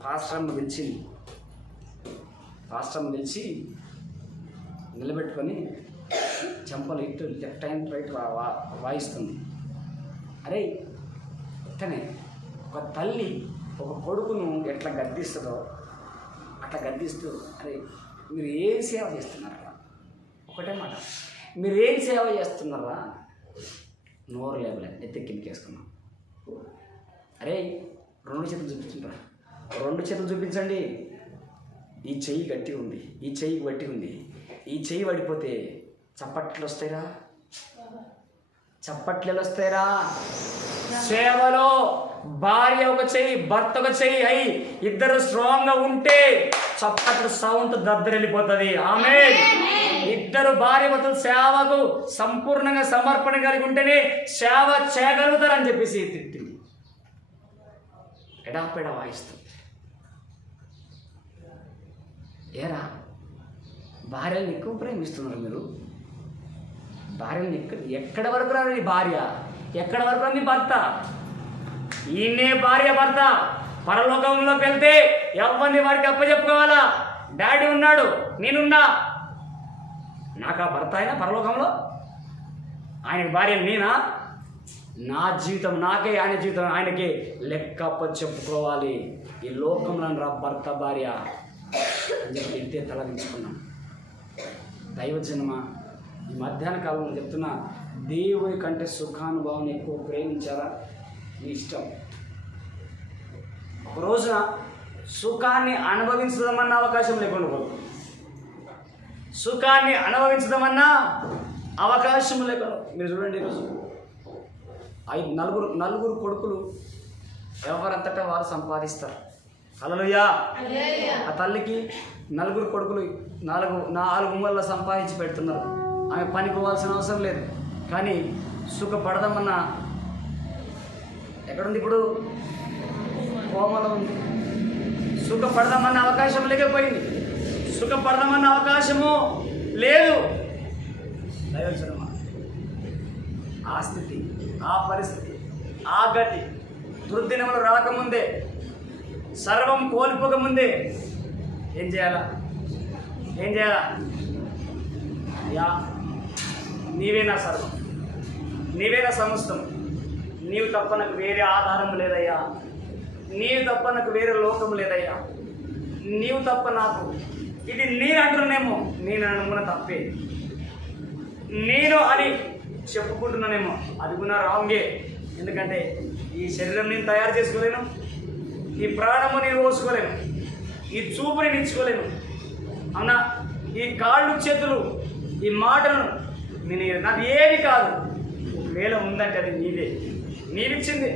పాస్టర్ను పిలిచి నిలబెట్టుకొని చెంపలు ఇటు లెఫ్ట్ హ్యాండ్ రైట్ వాయిస్తుంది. అరే ఇట్టనే ఒక తల్లి ఒక కొడుకును ఎట్లా గద్దిస్తుందో అట్లా గద్దిస్తూ, అరే మీరు ఏం సేవ చేస్తున్నారా, ఒకటే మాట, మీరు ఏం సేవ చేస్తున్నారా, నోరు లేవలే ఎత్తెక్కింకేసుకున్నాం. అరే 2 చేతులు చూపించుంటారా, 2 చేతులు చూపించండి. ఈ చెయ్యి గట్టి ఉంది, ఈ చెయ్యి గట్టి ఉంది, ఈ చెయ్యి పడిపోతే చప్పట్లు వస్తాయిరా, చప్పట్లు వస్తాయిరా. సేవలో భార్య ఒక చెయ్యి, భర్త ఒక చెయ్యి అయి ఇద్దరు స్ట్రాంగ్గా ఉంటే చప్పట్లు సౌండ్ దద్దరెళ్ళిపోతుంది. ఆమేన్. ఇద్దరు భార్య భర్తలు సేవకు సంపూర్ణంగా సమర్పణ కలిగి ఉంటేనే సేవ చేయగలుగుతారని చెప్పేసి తిట్టింది. ఎడాపెడా వాయిస్తుంది. ఏరా భార్యలను ఎక్కువ ప్రేమిస్తున్నారు మీరు, భార్యలను ఎక్కడ వరకు రా నీ భార్య, ఎక్కడ వరకు రా నీ భర్త. ఈయనే భార్య భర్త. పరలోకంలోకి వెళ్తే ఎవరిని వారికి అప్పచెప్పుకోవాలా. డాడీ ఉన్నాడు, నేనున్నా, నాకు ఆ భర్త అయినా పరలోకంలో, ఆయనకి భార్య నేనా, నా జీవితం నాకే, ఆయన జీవితం ఆయనకి లెక్క అప్పచెప్పుకోవాలి. ఈ లోకంలో రా భర్త భార్య అని చెప్పి ఇంతే తలదించుకున్నాం. దైవజనమ, ఈ మధ్యాహ్న కాలంలో చెప్తున్నా, దేవుని కంటే సుఖానుభవం ఎక్కువ ప్రేమించారా మీ ఇష్టం. ఒక రోజున సుఖాన్ని అనుభవించదమన్న అవకాశం లేకుండా పోదు, సుఖాన్ని అనుభవించదమన్నా అవకాశం లేకుండా. మీరు చూడండి, ఈరోజు నలుగురు కొడుకులు ఎవరంతటా వారు సంపాదిస్తారు. హల్లెలూయా. ఆ తల్లికి 4 కొడుకులు 4 ఉంగల్లో సంపాదించి పెడుతున్నారు. ఆమె పని పోవాల్సిన అవసరం లేదు. కానీ సుఖపడదామన్నా ఎక్కడుంది ఇప్పుడు, కోమలో ఉంది. సుఖపడదామన్న అవకాశం లేకపోయింది, సుఖపడదామన్న అవకాశము లేదు. ఆ స్థితి, ఆ పరిస్థితి, ఆ గతి దుర్దినములు రాకముందే, సర్వం కోల్పోకముందే ఏం చేయాలా? యా, నీవే నా సర్వం, నీవే నా సమస్తం, నీవు తప్ప నాకు వేరే ఆధారం లేదయ్యా, నీవు తప్ప నాకు వేరే లోకం లేదయ్యా, నీవు తప్ప నాకు, ఇది నేను అంటున్నానేమో, నేను అనుకున్న తప్పే, నేను అని చెప్పుకుంటున్నానేమో, అది కూడా రాంగే. ఎందుకంటే ఈ శరీరం నేను తయారు చేసుకోలేను, ఈ ప్రాణము నేను పోసుకోలేను, ఈ చూపు నేను ఇచ్చుకోలేను, అవునా, ఈ కాళ్ళు చేతులు, ఈ మాటలను నాది ఏది కాదు. ఒకవేళ ఉందంటే అది నీదే, నీవిచ్చింది.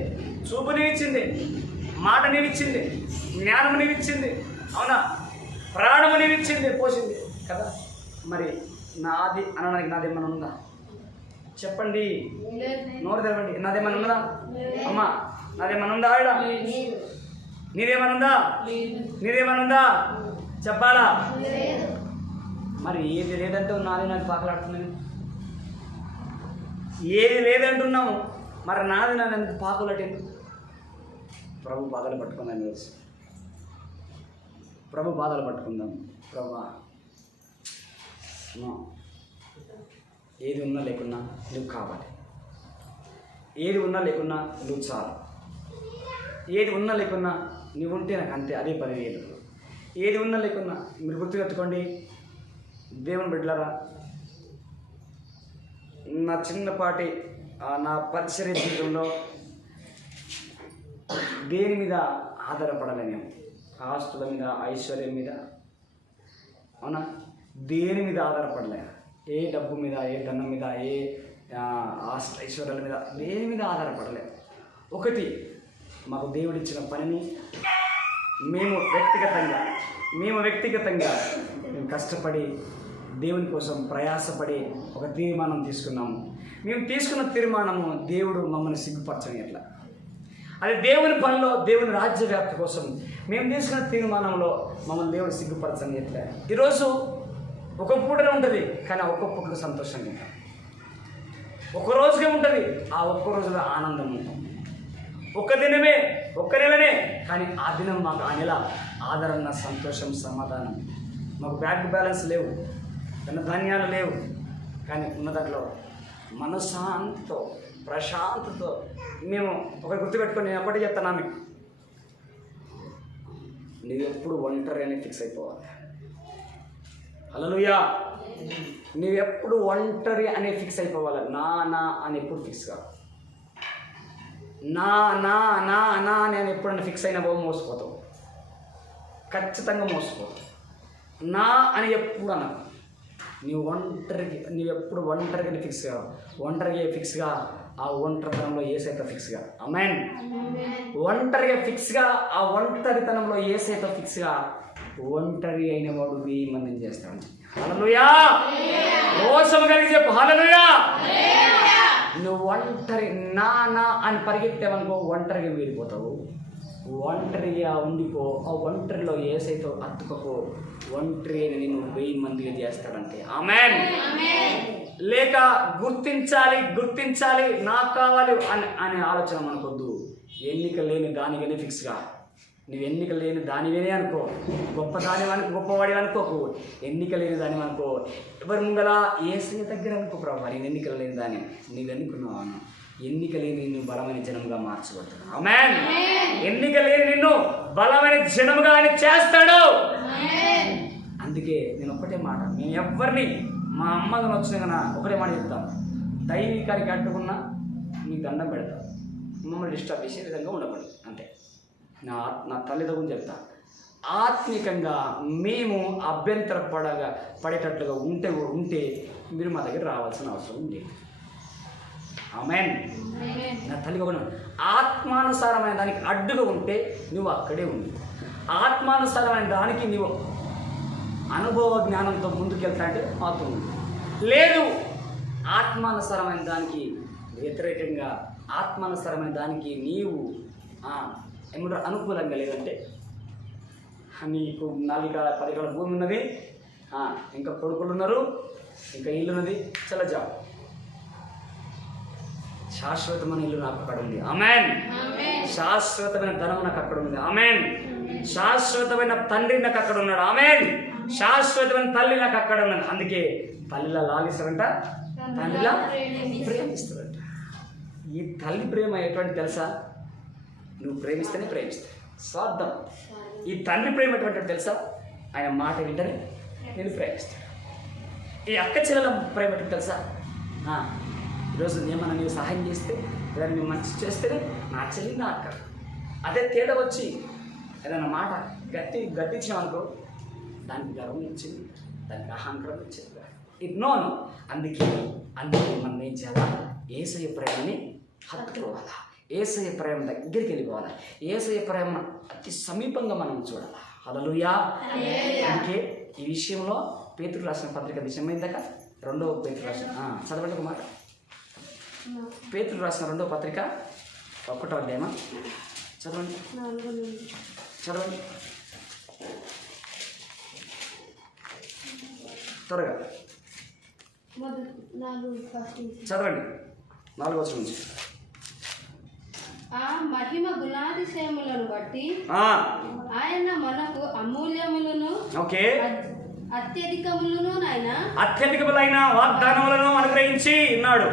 చూపు నీవిచ్చింది, మాట నీవిచ్చింది, జ్ఞానము నీవిచ్చింది, అవునా, ప్రాణము నీవిచ్చింది, పోసింది కదా. మరి నాది అనడానికి నాదేమన్నా ఉందా చెప్పండి? నోరు తెరవండి. నాదేమన్నా ఉందా అమ్మా? నాదేమన్నా ఉందా? ఆవిడ నీదేమన్నా ఉందా? నీదేమన్నా ఉందా చెప్పాలా? మరి ఏది లేదంటే నాది నాకు పాకలాడుతున్నాను. ఏది లేదంటున్నాము, మరి నాది నన్ను ఎందుకు పాకులాటేందు? ప్రభు బాధలు పట్టుకుందాం ఈరోజు, ప్రభు బాధలు పట్టుకుందాం. ప్రభా, ఏది ఉన్నా లేకున్నా నువ్వు కావాలి, ఏది ఉన్నా లేకున్నా నువ్వు చాలు, ఏది ఉన్నా లేకున్నా నీవు ఉంటే నాకు అంతే, అదే 10,000. ఏది ఉన్నా లేకున్నా మీరు గుర్తుపెట్టుకోండి దేవుని బిడ్డలారా. నా చిన్నపాటి నా పరిచర్య జీవితంలో దేని మీద ఆధారపడలే నేను. ఆస్తుల మీద, ఐశ్వర్యం మీద, అవునా, దేని మీద ఆధారపడలే. ఏ డబ్బు మీద, ఏ ధనం మీద, ఏ ఐశ్వర్యాల మీద, దేని మీద ఆధారపడలే. ఒకటి, మాకు దేవుడిచ్చిన పనిని మేము వ్యక్తిగతంగా మేము కష్టపడి దేవుని కోసం ప్రయాసపడి ఒక తీర్మానం తీసుకున్నాము. మేము తీసుకున్న తీర్మానము దేవుడు మమ్మల్ని సిగ్గుపరచని ఎట్లా. అదే దేవుని పనిలో, దేవుని రాజ్య వ్యాప్తి కోసం మేము తీసుకున్న తీర్మానంలో మమ్మల్ని దేవుడు సిగ్గుపరచని ఎట్లా. ఈరోజు ఒక పూటనే ఉంటుంది, కానీ ఒక్క పూటలో సంతోషంగా ఉంటాం. ఒక రోజుకే ఉంటుంది, ఆ ఒక్క రోజులో ఆనందం ఉంటాం. ఒక్క దినమే, ఒక్క నెలనే, కానీ ఆ దినం మాకు ఆ నెల ఆదరణ, సంతోషం, సమాధానం. మాకు బ్యాంక్ బ్యాలెన్స్ లేవు, ధనధాన్యాలు లేవు, కానీ ఉన్న దాంట్లో మనశ్శాంతితో, ప్రశాంతతో మేము ఒకటి గుర్తుపెట్టుకొని, నేను ఒకటి చెప్తాను మీకు, నువ్వు ఎప్పుడు ఒంటరి అని ఫిక్స్ అయిపోవాలి. హల్లెలూయా. నువ్వు ఎప్పుడు ఒంటరి అనే ఫిక్స్ అయిపోవాలి. నా అని ఎప్పుడు ఫిక్స్ కాదు. నా నేను ఎప్పుడన్నా ఫిక్స్ అయినా మోసపోతావు, ఖచ్చితంగా మోసపోతావు. నా అని ఎప్పుడు అన్నా నువ్వు ఎప్పుడు ఒంటరిగా ఫిక్స్ కావు. ఒంటరిగా ఫిక్స్గా ఆ ఒంటరితనంలో యేసయ్యతో ఫిక్స్గా. ఆమేన్. ఒంటరిగా ఫిక్స్గా ఆ ఒంటరితనంలో యేసయ్యతో ఫిక్స్గా ఒంటరి అయిన వాడు 1000 మందిని చేస్తాడు. హల్లెలూయా. రోషం కలిగి చెప్పు హల్లెలూయా. నువ్వు ఒంటరి నా అని పరిగెత్తావనుకో ఒంటరిగా వీడిపోతావు. ఒంటరిగా ఉండిపో, ఆ ఒంటరిలో యేసయ్యతో అతుకపో. ఒంటరి అని నేను 1000 మందిగా చేస్తాడంటే. ఆమేన్. లేక గుర్తించాలి నాకు కావాలి అనే ఆలోచన మనకొద్దు. ఎన్నిక లేని దానిగానే ఫిక్స్గా. నువ్వు ఎన్నిక లేని దానివేనే అనుకో, గొప్పవాడి అనుకోకు. ఎన్నిక లేని దాని అనుకో. ఎవరి ముంగల యేసయ్య దగ్గర అనుకో, ప్రభు నేను ఎన్నికలు లేని దాన్ని నీవు ఎన్నుకున్నావు. ఎన్నిక లేని నిన్ను బలమైన జనముగా మార్చబడతాడు. ఆమేన్. ఎన్నిక లేని నిన్ను బలమైన జనముగా ఆయన చేస్తాడు. అందుకే నేను ఒకటే మాట, నేను ఎవరిని మా అమ్మగా వచ్చిన కన్నా ఒకటే మాట చెప్తాను, దైవికానికి అడ్డుకున్నా నీకు దండం పెడతాను, మమ్మల్ని డిస్టర్బ్ చేసే విధంగా ఉండకూడదు. అంతే. నా తల్లిదండ్రులు చెప్తా, ఆత్మికంగా మేము అభ్యంతర పడేటట్లుగా ఉంటే మీరు మా దగ్గర రావాల్సిన అవసరం లేదు. ఆమేన్. నా తల్లి ఒక ఆత్మానుసారమైన దానికి అడ్డుగా ఉంటే నువ్వు అక్కడే ఉండు. ఆత్మానుసారమైన దానికి నువ్వు అనుభవ జ్ఞానంతో ముందుకెళ్తా అంటే మాతో ఉంది. లేదు, ఆత్మానుసారమైన దానికి వ్యతిరేకంగా, ఆత్మానుసారమైన దానికి నీవు ఏమంటారు అనుకూలంగా లేదంటే, నీకు 4 10 ఎకరాల భూమి ఉన్నది, ఇంకా కొడుకులు ఉన్నారు, ఇంకా ఇల్లు ఉన్నది, చల్లజావు. శాశ్వతమైన ఇల్లు నాకు అక్కడ ఉంది. ఆమేన్. శాశ్వతమైన ధనం నాకు అక్కడ ఉంది. ఆమేన్. శాశ్వతమైన తండ్రి నాకు అక్కడ ఉన్నాడు. ఆమేన్. శాశ్వతమైన తల్లి నాకు అక్కడ ఉన్నది. అందుకే తల్లిలా లాలిస్తాడంట, తండ్రిలా ప్రేమిస్తాడంట. ఈ తల్లి ప్రేమ ఎటువంటి తెలుసా? నువ్వు ప్రేమిస్తేనే ప్రేమిస్తావు, స్వార్థం. ఈ తండ్రి ప్రేమ ఎటువంటి తెలుసా? ఆయన మాట వింటనే నేను ప్రేమిస్తాను. ఈ అక్క చెల్లెల ప్రేమ ఎటువంటి తెలుసా? ఈరోజు ఏమన్నా నీవు సహాయం చేస్తే, లేదా నువ్వు మంచి చేస్తేనే నా చెల్లి నా అక్క. అదే తేడా వచ్చి ఏదైనా మాట గట్టించామనుకో, దానికి గర్వం వచ్చింది, దానికి అహంకారం వచ్చింది. నోను. అందుకే మనం ఏం చేయాలా? యేసయ్య ప్రేమని హత్తుకోవాలా, యేసయ్య ప్రేమ దగ్గరికి వెళ్ళిపోవాలి, యేసయ్య ప్రేమ అతి సమీపంగా మనం చూడాలి. హల్లెలూయా. అందుకే ఈ విషయంలో పేతురు రాసిన పత్రిక విషయమైందాక 2వ పేతురు రాసిన చదవండి ఒక మాట. పేతురు రాసిన 2వ పత్రిక 1వ అధ్యాయం చదవండి. త్వరగా చదవండి. 4వ వచనం నుంచి. ఆ మహిమ గుణాతిశయములను బట్టి ఆయన మనకు అమూల్యములను అత్యధికములైన వాగ్దానములను అనుగ్రహించి ఉన్నాడు.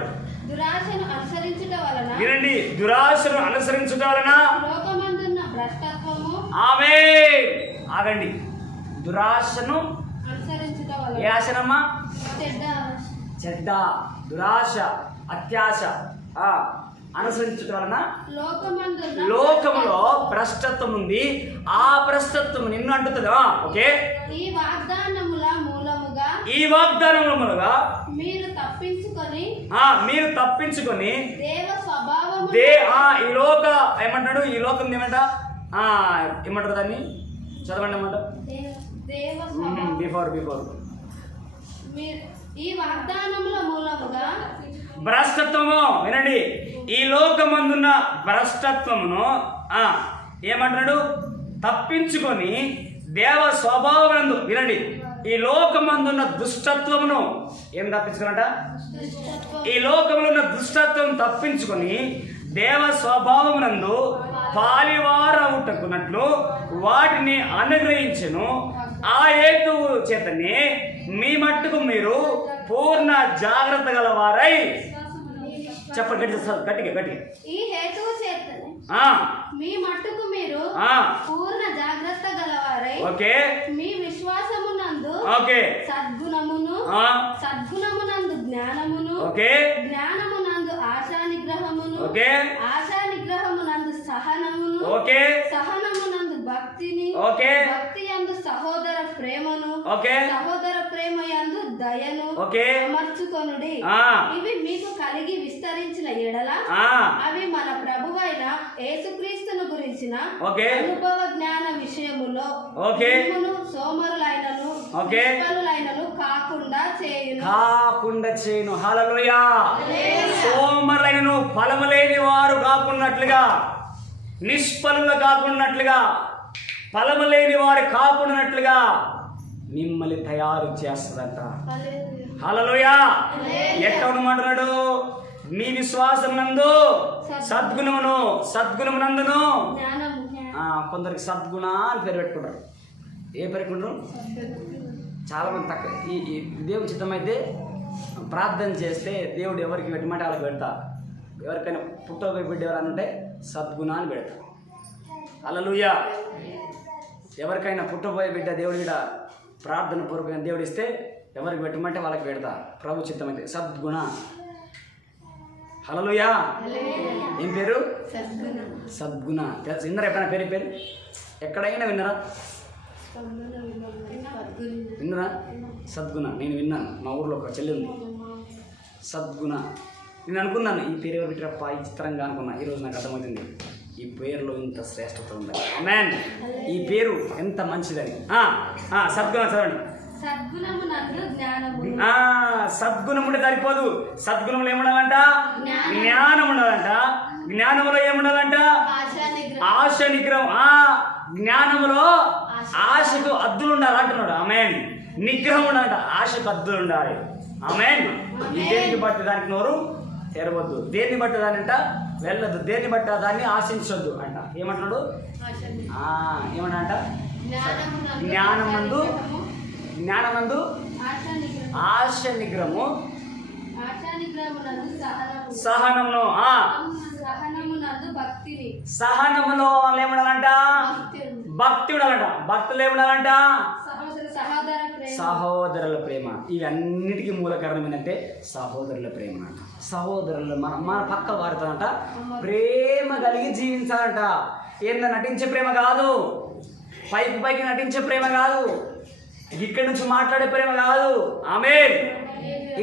దురాశను అనుసరించుట వలన, వినండి, దురాశను అనుసరించుట వలన లోకమందున్న భ్రష్టత్వము ఆమేన్. ఆగండి. దురాశను అనుసరించుట వలన ఏ ఆశనమ్మా? చెడ్డ ఆశ. చెడ్డ, దురాశ, అత్యాశ అనుసరించడం వలన లోకములో భ్రష్టత్వం ఉంది. ఆ భ్రష్టత్వం నిన్ను అంటుతుంది. ఓకే, ఈ వాగ్దానముల మూలముగా మీరు తప్పించుకొని దేవ స్వభావము ఈ లోక ఏమంటాడు? ఈ లోకం ఏమంటారు దాన్ని? చదవండి అన్నమాట. బిఫోర్ ఈ వాగ్దానముల మూలముగా భ్రష్టత్వము, వినండి, ఈ లోకమందున్న భ్రష్టత్వమును ఏమంటున్నాడు? తప్పించుకొని దేవ స్వభావమునందు, వినండి, ఈ లోకమందున్న దుష్టత్వమును ఏం తప్పించుకున్నట? ఈ లోకంలో ఉన్న దుష్టత్వం తప్పించుకొని దేవ స్వభావమునందు పాలివారవుటకున్నట్లు వాటిని అనుగ్రహించెను. ఆ హేతువు చేతనే మీ మట్టుకు మీరు పూర్ణ జాగ్రత్త గలవారై, చెప్పండి గట్టిగా. ఈ హేతువు చేతనే మీ మట్టుకు మీరు పూర్ణ జాగ్రత్త గలవారై, ఓకే, మీ విశ్వాసమునందు ఓకే సద్గుణమునందు జ్ఞానమును, ఓకే, జ్ఞానమునందు ఆశా నిగ్రహమును, ఓకే, ఆశా నిగ్రహమునందు సహనమును, ఓకే, సహనమునందు భక్తిని, ఓకే, భక్తి యందు సహోదర ప్రేమను, ఓకే, సహోదర ప్రేమ యందు దయను ఓకే అమర్చుకొనుడి. ఇవి మీకు కలిగి విస్తరించిన ఎడల అవి మన ప్రభువైన యేసుక్రీస్తును గురించిన అనుభవ జ్ఞాన విషయములో సోమరులైనను నిష్ఫలులైనను కాకుండా చేయును. హల్లెలూయా. సోమరులైనను ఫలము లేని వారు కాకున్నట్లుగా, నిష్ఫలులు కాకున్నట్లుగా, ఫలము లేని వారు కాకున్నట్లుగా మిమ్మల్ని తయారు చేస్తుందంట. హల్లెలూయా. ఎట్లా ఉండమంటున్నాడు? మీ విశ్వాసం నందు సద్గుణమునందును. కొందరికి సద్గుణ అని పేరు పెట్టుకుంటారు. ఏ పేరు పెట్టుకుంటారు? చాలా మంది తక్కువ. ఈ దేవుని చిత్తమైతే ప్రార్థన చేస్తే దేవుడు ఎవరికి పెట్టమంటే వాళ్ళకి పెడతా. ఎవరికైనా పుట్టబోయే బిడ్డ ఎవరైనా ఉంటే సద్గుణ అని పెడతా. హల్లెలూయా. ఎవరికైనా పుట్టబోయే బిడ్డ దేవుడి కూడా ప్రార్థన పూర్వకంగా దేవుడు ఇస్తే ఎవరికి పెట్టమంటే వాళ్ళకి పెడతా. ప్రభు చిత్తమైతే సద్గుణ. హల్లెలూయా. ఏం పేరు? సద్గుణ. విన్నారా ఎప్పుడైనా పేరు? ఎక్కడైనా విన్నారా? సద్గుణ. నేను విన్నాను. మా ఊర్లో ఒక చెల్లి ఉంది, సద్గుణ. నేను అనుకున్నాను ఈ పేరు ఎవరు పెట్టిరప్ప, ఈ చిత్రంగా అనుకున్నా. ఈరోజు నాకు అర్థమవుతుంది ఈ పేరులో ఇంత శ్రేష్టత ఉందని. ఆమేన్. ఈ పేరు ఎంత మంచిదని. సద్గుణ చదవండి. సద్గుణం ఉంటే సరిపోదు. సద్గుణంలో ఏముండాలంట? జ్ఞానం ఉండాలంట. జ్ఞానంలో ఏముండాలంట? ఆశ నిగ్రహం. జ్ఞానంలో ఆశకు అద్దులు ఉండాలి అంటున్నాడు. ఆమేన్. నిగ్రహం ఉండాలంట, ఆశకు అద్దులు ఉండాలి. ఆమేన్. ఈ దేనికి బట్టి దానికి నోరు తెరవద్దు, దేన్ని బట్టి దానంట వెళ్ళదు, దేన్ని బట్టి దాన్ని ఆశించొద్దు అంట. ఏమంటున్నాడు? ఏమంట? జ్ఞానమందు ఆశ నిగ్రహము, సహనమును. సహనములో వాళ్ళు ఏముండాలంట? భక్తి ఉండాలంట. భక్తులు ఏముండాలంట? సహోదరుల ప్రేమ. ఇవన్నిటికీ మూల కారణం ఏంటంటే సహోదరుల ప్రేమ అంట. సహోదరులు మన పక్క వారితో అంట ప్రేమ కలిగి జీవించాలంట. ఏందో నటించే ప్రేమ కాదు, పైకి నటించే ప్రేమ కాదు, ఇక్కడి నుంచి మాట్లాడే ప్రేమ కాదు. ఆమేన్.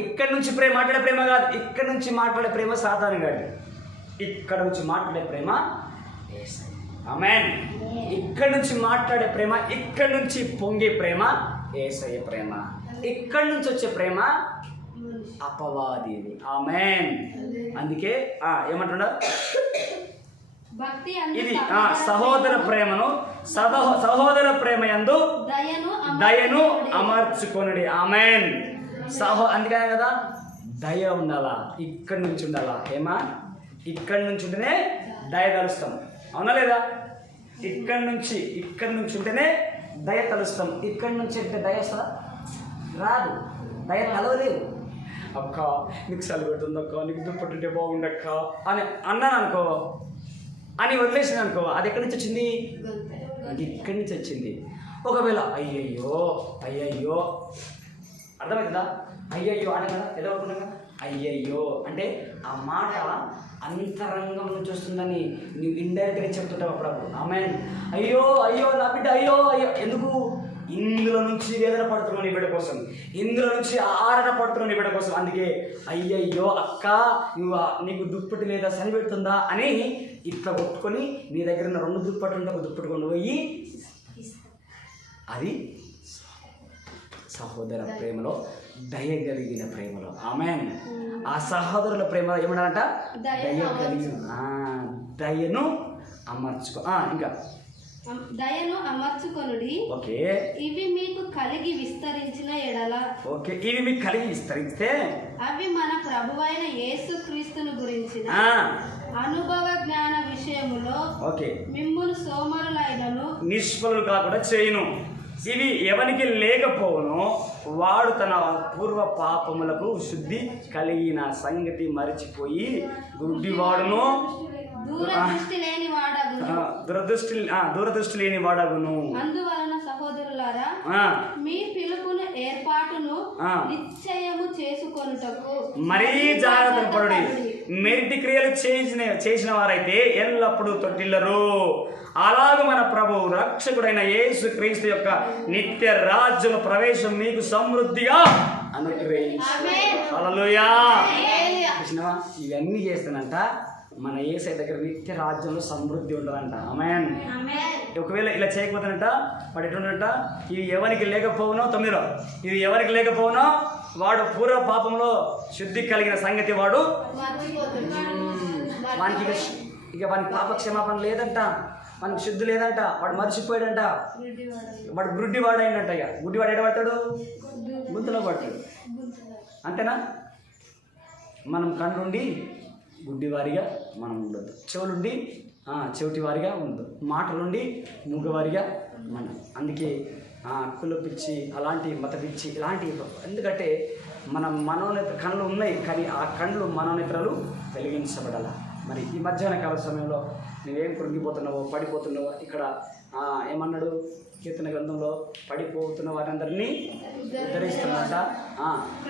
ఇక్కడి నుంచి మాట్లాడే ప్రేమ కాదు, ఇక్కడి నుంచి మాట్లాడే ప్రేమ సాతాను కాదు. ఇక్కడ నుంచి మాట్లాడే ప్రేమ యేసయ్య. ఆమేన్. ఇక్కడి నుంచి మాట్లాడే ప్రేమ, ఇక్కడి నుంచి పొంగే ప్రేమ యేసయ్య ప్రేమ. ఇక్కడి నుంచి వచ్చే ప్రేమ అపవాదిది. ఆమేన్. అందుకే ఏమంటున్నా? ఇది సహోదర ప్రేమను, సహోదర ప్రేమ యందు దయను అమర్చుకొనుడి. ఆమేన్. అందుకనే కదా దయ ఉండాలా, ఇక్కడి నుంచి ఉండాలా. ఇక్కడి నుంచి ఉంటేనే దయ కలుస్తాం. అవునా లేదా? ఇక్కడి నుంచి ఉంటేనే దయ కలుస్తాం. ఇక్కడి నుంచి అంటే దయ వస్తుందా? రాదు. దయ కలవలేదు. అక్క నీకు చలి పెడుతుంది అక్క, నీకు దుప్పట్టుంటే బాగుండక్క అని అన్నాను అనుకో, అని వదిలేసింది అనుకో, అది ఎక్కడి నుంచి వచ్చింది? ఇది ఇక్కడి నుంచి వచ్చింది. ఒకవేళ అయ్యయ్యో అయ్యయ్యో అర్థమవుతుందా? అయ్యయ్యో అంటే కదా ఎలా అనుకున్నా అయ్యయ్యో అంటే ఆ మాట అంతరంగం నుంచి వస్తుందని నువ్వు ఇండైరెక్ట్గా చెప్తుంటావు అప్పుడప్పుడు. ఆమె అయ్యో అయ్యో నా బిడ్డ అయ్యో అయ్యో ఎందుకు? ఇందులో నుంచి వేదన పడుతున్నావు నీ బిడ్డ కోసం, ఇందులో నుంచి ఆరణ పడుతున్నావు నీ బిడ్డ కోసం. అందుకే అయ్యయ్యో అక్క నువ్వు నీకు దుప్పటి లేదా సరి పెడుతుందా అని ఇట్లా కొట్టుకొని నీ దగ్గర ఉన్న 2 దుప్పట్లు ఉంటే ఒక దుప్పటి కొండు పోయి అది సహోదర ప్రేమలో దయ కలిగిన ప్రేమలో. ఆమెన్. ఆ సహోదరుల ప్రేమ ఏమన్నారంట? దయ కలిగి దయను అమర్చుకో. ఇంకా దయను అమర్చుకొనుడి. ఓకే. ఇవి మీకు కలిగి విస్తరించిన ఎడల. ఓకే. ఇవి మీకు కలిగి విస్తరిస్తే అవి మన ప్రభువైన యేసుక్రీస్తును గురించిన అనుభవ జ్ఞాన విషయములో ఓకే మిమ్మును సోమరులైనను నిష్ఫలులు కాకుండా చేయును. ఇవి ఎవరికి లేకపోవునో వాడు తన పూర్వ పాపములకు శుద్ధి కలిగిన సంగతి మరిచిపోయి గుడ్డివాడును దూరదృష్టి లేని వాడగును. అందువలన సహోదరులారా మీ పిలుపును ఏర్పాటును నిశ్చయము చేసుకొనుటకు మరీ జాగ్రత్త పడుడి. మెరిటి క్రియలు చేసిన వారైతే ఎల్లప్పుడూ తొట్టిల్లరు. అలాగే మన ప్రభు రక్షకుడైన యేసు క్రీస్తు యొక్క నిత్య రాజ్యం ప్రవేశం మీకు సమృద్ధిగా అనుగ్రహించు. హల్లెలూయా. కృష్ణవా ఇవన్నీ చేస్తానంట మన యేసయ్య దగ్గర నిత్య రాజ్యంలో సమృద్ధి ఉంటుందంట. ఆమేన్. ఒకవేళ ఇలా చేయకపోతానంట వాడు ఎట్లుంటాడంట? ఇవి ఎవరికి లేకపోవునో 9లో ఇవి ఎవరికి లేకపోవునో వాడు పూర్వ పాపంలో శుద్ధి కలిగిన సంగతి వాడు వానికి ఇక వానికి పాప క్షమాపణ లేదంట, మనకు శుద్ధి లేదంట, వాడు మర్చిపోయాడంట, వాడు గుడ్డివాడు అయినట్ట. ఇక గుడ్డివాడు ఎక్కడ పడతాడు? గుంతలో పడతాడు. అంతేనా? మనం కన్నుండి గుడ్డివారిగా మనం ఉండదు, చెవులుండి చెవిటివారిగా ఉండదు, మాటలుండి మూగవారిగా మనం. అందుకే కుల పిచ్చి అలాంటి మత పిచ్చి ఇలాంటి, ఎందుకంటే మన మనోనేత్ర కళ్ళు ఉన్నాయి కానీ ఆ కళ్ళు మనోనేత్రాలు వెలిగించబడాల. మరి ఈ మధ్యాహ్న కాల సమయంలో నువ్వేం కృంగిపోతున్నావో పడిపోతున్నావో ఇక్కడ ఏమన్నాడు కీర్తన గ్రంథంలో? పడిపోతున్న వారందరినీ ఉద్ధరిస్తున్నట,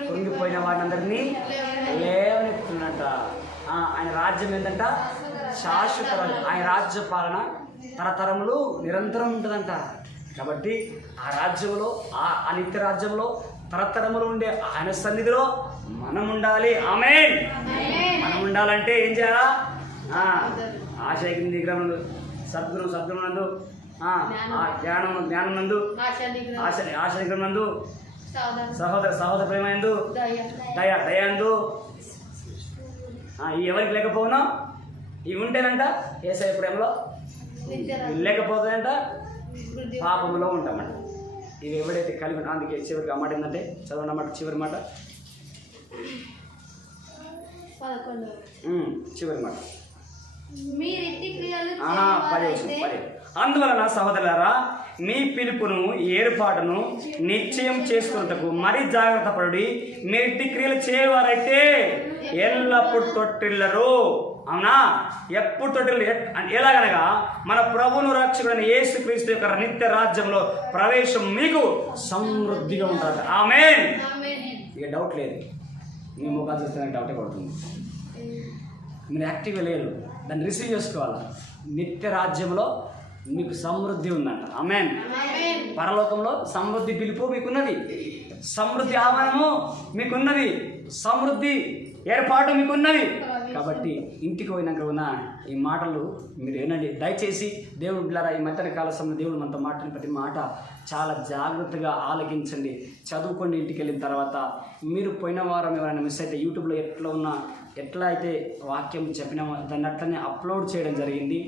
కృంగిపోయిన వారందరినీ లేవనెత్తున్నట. ఆయన రాజ్యం ఏంటంట? శాశ్వత రాజ్యం. ఆయన రాజ్య పాలన తరతరములు నిరంతరం ఉంటుందంట. కాబట్టి ఆ రాజ్యంలో ఆ నిత్య రాజ్యంలో తరతరములు ఉండే ఆయన సన్నిధిలో మనం ఉండాలి. ఆమేన్. మనం ఉండాలంటే ఏం చేయాలా? ఆశయ నిగ్రహం సద్గుణం నందు, జ్ఞానం నందు, ఆశ నిగ్రహం నందు, సహోదర ప్రేమ యందు, దయందు. ఇవి ఎవరికి లేకపోవునో ఇవి ఉంటేనంట యేసయ్య ప్రేమలో, లేకపోతుందంట పాపములో ఉంటామంట. ఇవి ఎవడైతే కలిగి ఉన్నా. అందుకే చివరికి ఆ మాట ఏంటంటే చదవండి అన్నమాట. చివరి మాట, చివరి మాట. అందువలన సహోదరులారా మీ పిలుపును ఏర్పాటును నిశ్చయం చేసుకున్నటకు మరీ జాగ్రత్త పడి మెరిటి క్రియలు చేయవారైతే ఎల్లప్పుడు తొట్టిల్లరు. అవునా? ఎప్పుడు తొట్టిల్లు ఎలాగనగా మన ప్రభువును రక్షకుడైన యేసుక్రీస్తు యొక్క నిత్య రాజ్యంలో ప్రవేశం మీకు సమృద్ధిగా ఉంటుంది. ఆమేన్. ఇక డౌట్ లేదు. మీ ముఖాలు చూస్తే డౌటే పడుతుంది. మీరు యాక్టివ్గా లేరు, దాన్ని రిసీవ్ చేసుకోవాలి. నిత్య రాజ్యంలో మీకు సమృద్ధి ఉందంట. ఆమేన్. పరలోకంలో సమృద్ధి పిలుపు మీకున్నది, సమృద్ధి ఆహ్వానము మీకున్నది, సమృద్ధి ఏర్పాటు మీకున్నది. కాబట్టి ఇంటికి పోయినాక ఉన్న ఈ మాటలు మీరు ఏనండి. దయచేసి దేవుడు బిడ్డలారా, ఈ మధ్య కాల సమయంలో దేవుడు మనతో మాట్లాడిన ప్రతి మాట చాలా జాగ్రత్తగా ఆలకించండి, చదువుకోండి. ఇంటికి వెళ్ళిన తర్వాత మీరు పోయిన వారం ఎవరైనా మిస్ అయితే యూట్యూబ్లో ఎట్లా అయితే వాక్యం చెప్పిన దాన్ని అట్లనే అప్లోడ్ చేయడం జరిగింది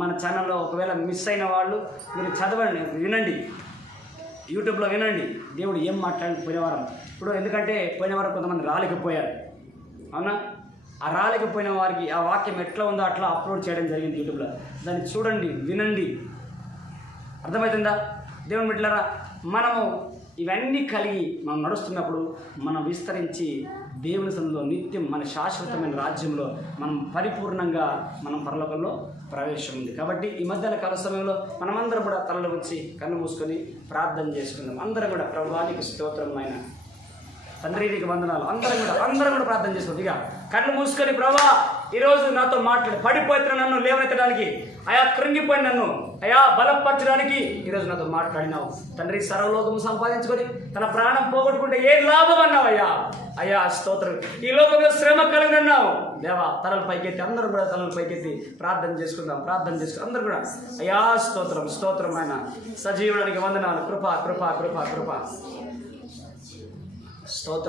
మన ఛానల్లో. ఒకవేళ మిస్ అయిన వాళ్ళు మీరు చదవండి, వినండి, యూట్యూబ్లో వినండి దేవుడు ఏం మాట్లాడి పోయిన వారం. ఇప్పుడు ఎందుకంటే పోయిన వారం కొంతమంది రాలేకపోయారు, అవునా? ఆ రాలేకపోయిన వారికి ఆ వాక్యం ఎట్లా ఉందో అట్లా అప్లోడ్ చేయడం జరిగింది యూట్యూబ్లో. దాన్ని చూడండి, వినండి. అర్థమవుతుందా? దేవుని బిడ్డలారా, మనము ఇవన్నీ కలిగి మనం నడుస్తున్నప్పుడు మనం విస్తరించి దేవుని సన్నిధిలో నిత్యం మన శాశ్వతమైన రాజ్యంలో మనం పరిపూర్ణంగా మనం పరలోకంలో ప్రవేశం ఉంది. కాబట్టి ఈ మధ్యాహ్న కాల సమయంలో మనమందరం కూడా తలలు ఉంచి కన్ను మూసుకొని ప్రార్థన చేసుకుందాం. అందరం కూడా ప్రభువానికి స్తోత్రం ఆయన తండ్రి నీకు వందనాలు. అందరం కూడా ప్రార్థన చేసుకోండి. ఇక కళ్ళు మూసుకొని ప్రభా ఈరోజు నాతో మాట్లాడి పడిపోతున్న నన్ను లేవనెత్తడానికి, అయా కృంగిపోయిన నన్ను అయా బలపరచడానికి ఈరోజు నాతో మాట్లాడినావు తండ్రి. సర్వలోకము సంపాదించుకొని తన ప్రాణం పోగొట్టుకుంటే ఏం లాభం అన్నావు అయ్యా స్తోత్రం. ఈ లోకంలో శ్రమ కలగన్నావు దేవా. తలలు పైకెత్తి అందరూ కూడా తలలు పైకెత్తి ప్రార్థన చేసుకుందాం. అందరూ కూడా అయా స్తోత్రం ఆయన సజీవుడానికి వందనాలు. కృప స్తోత్రం.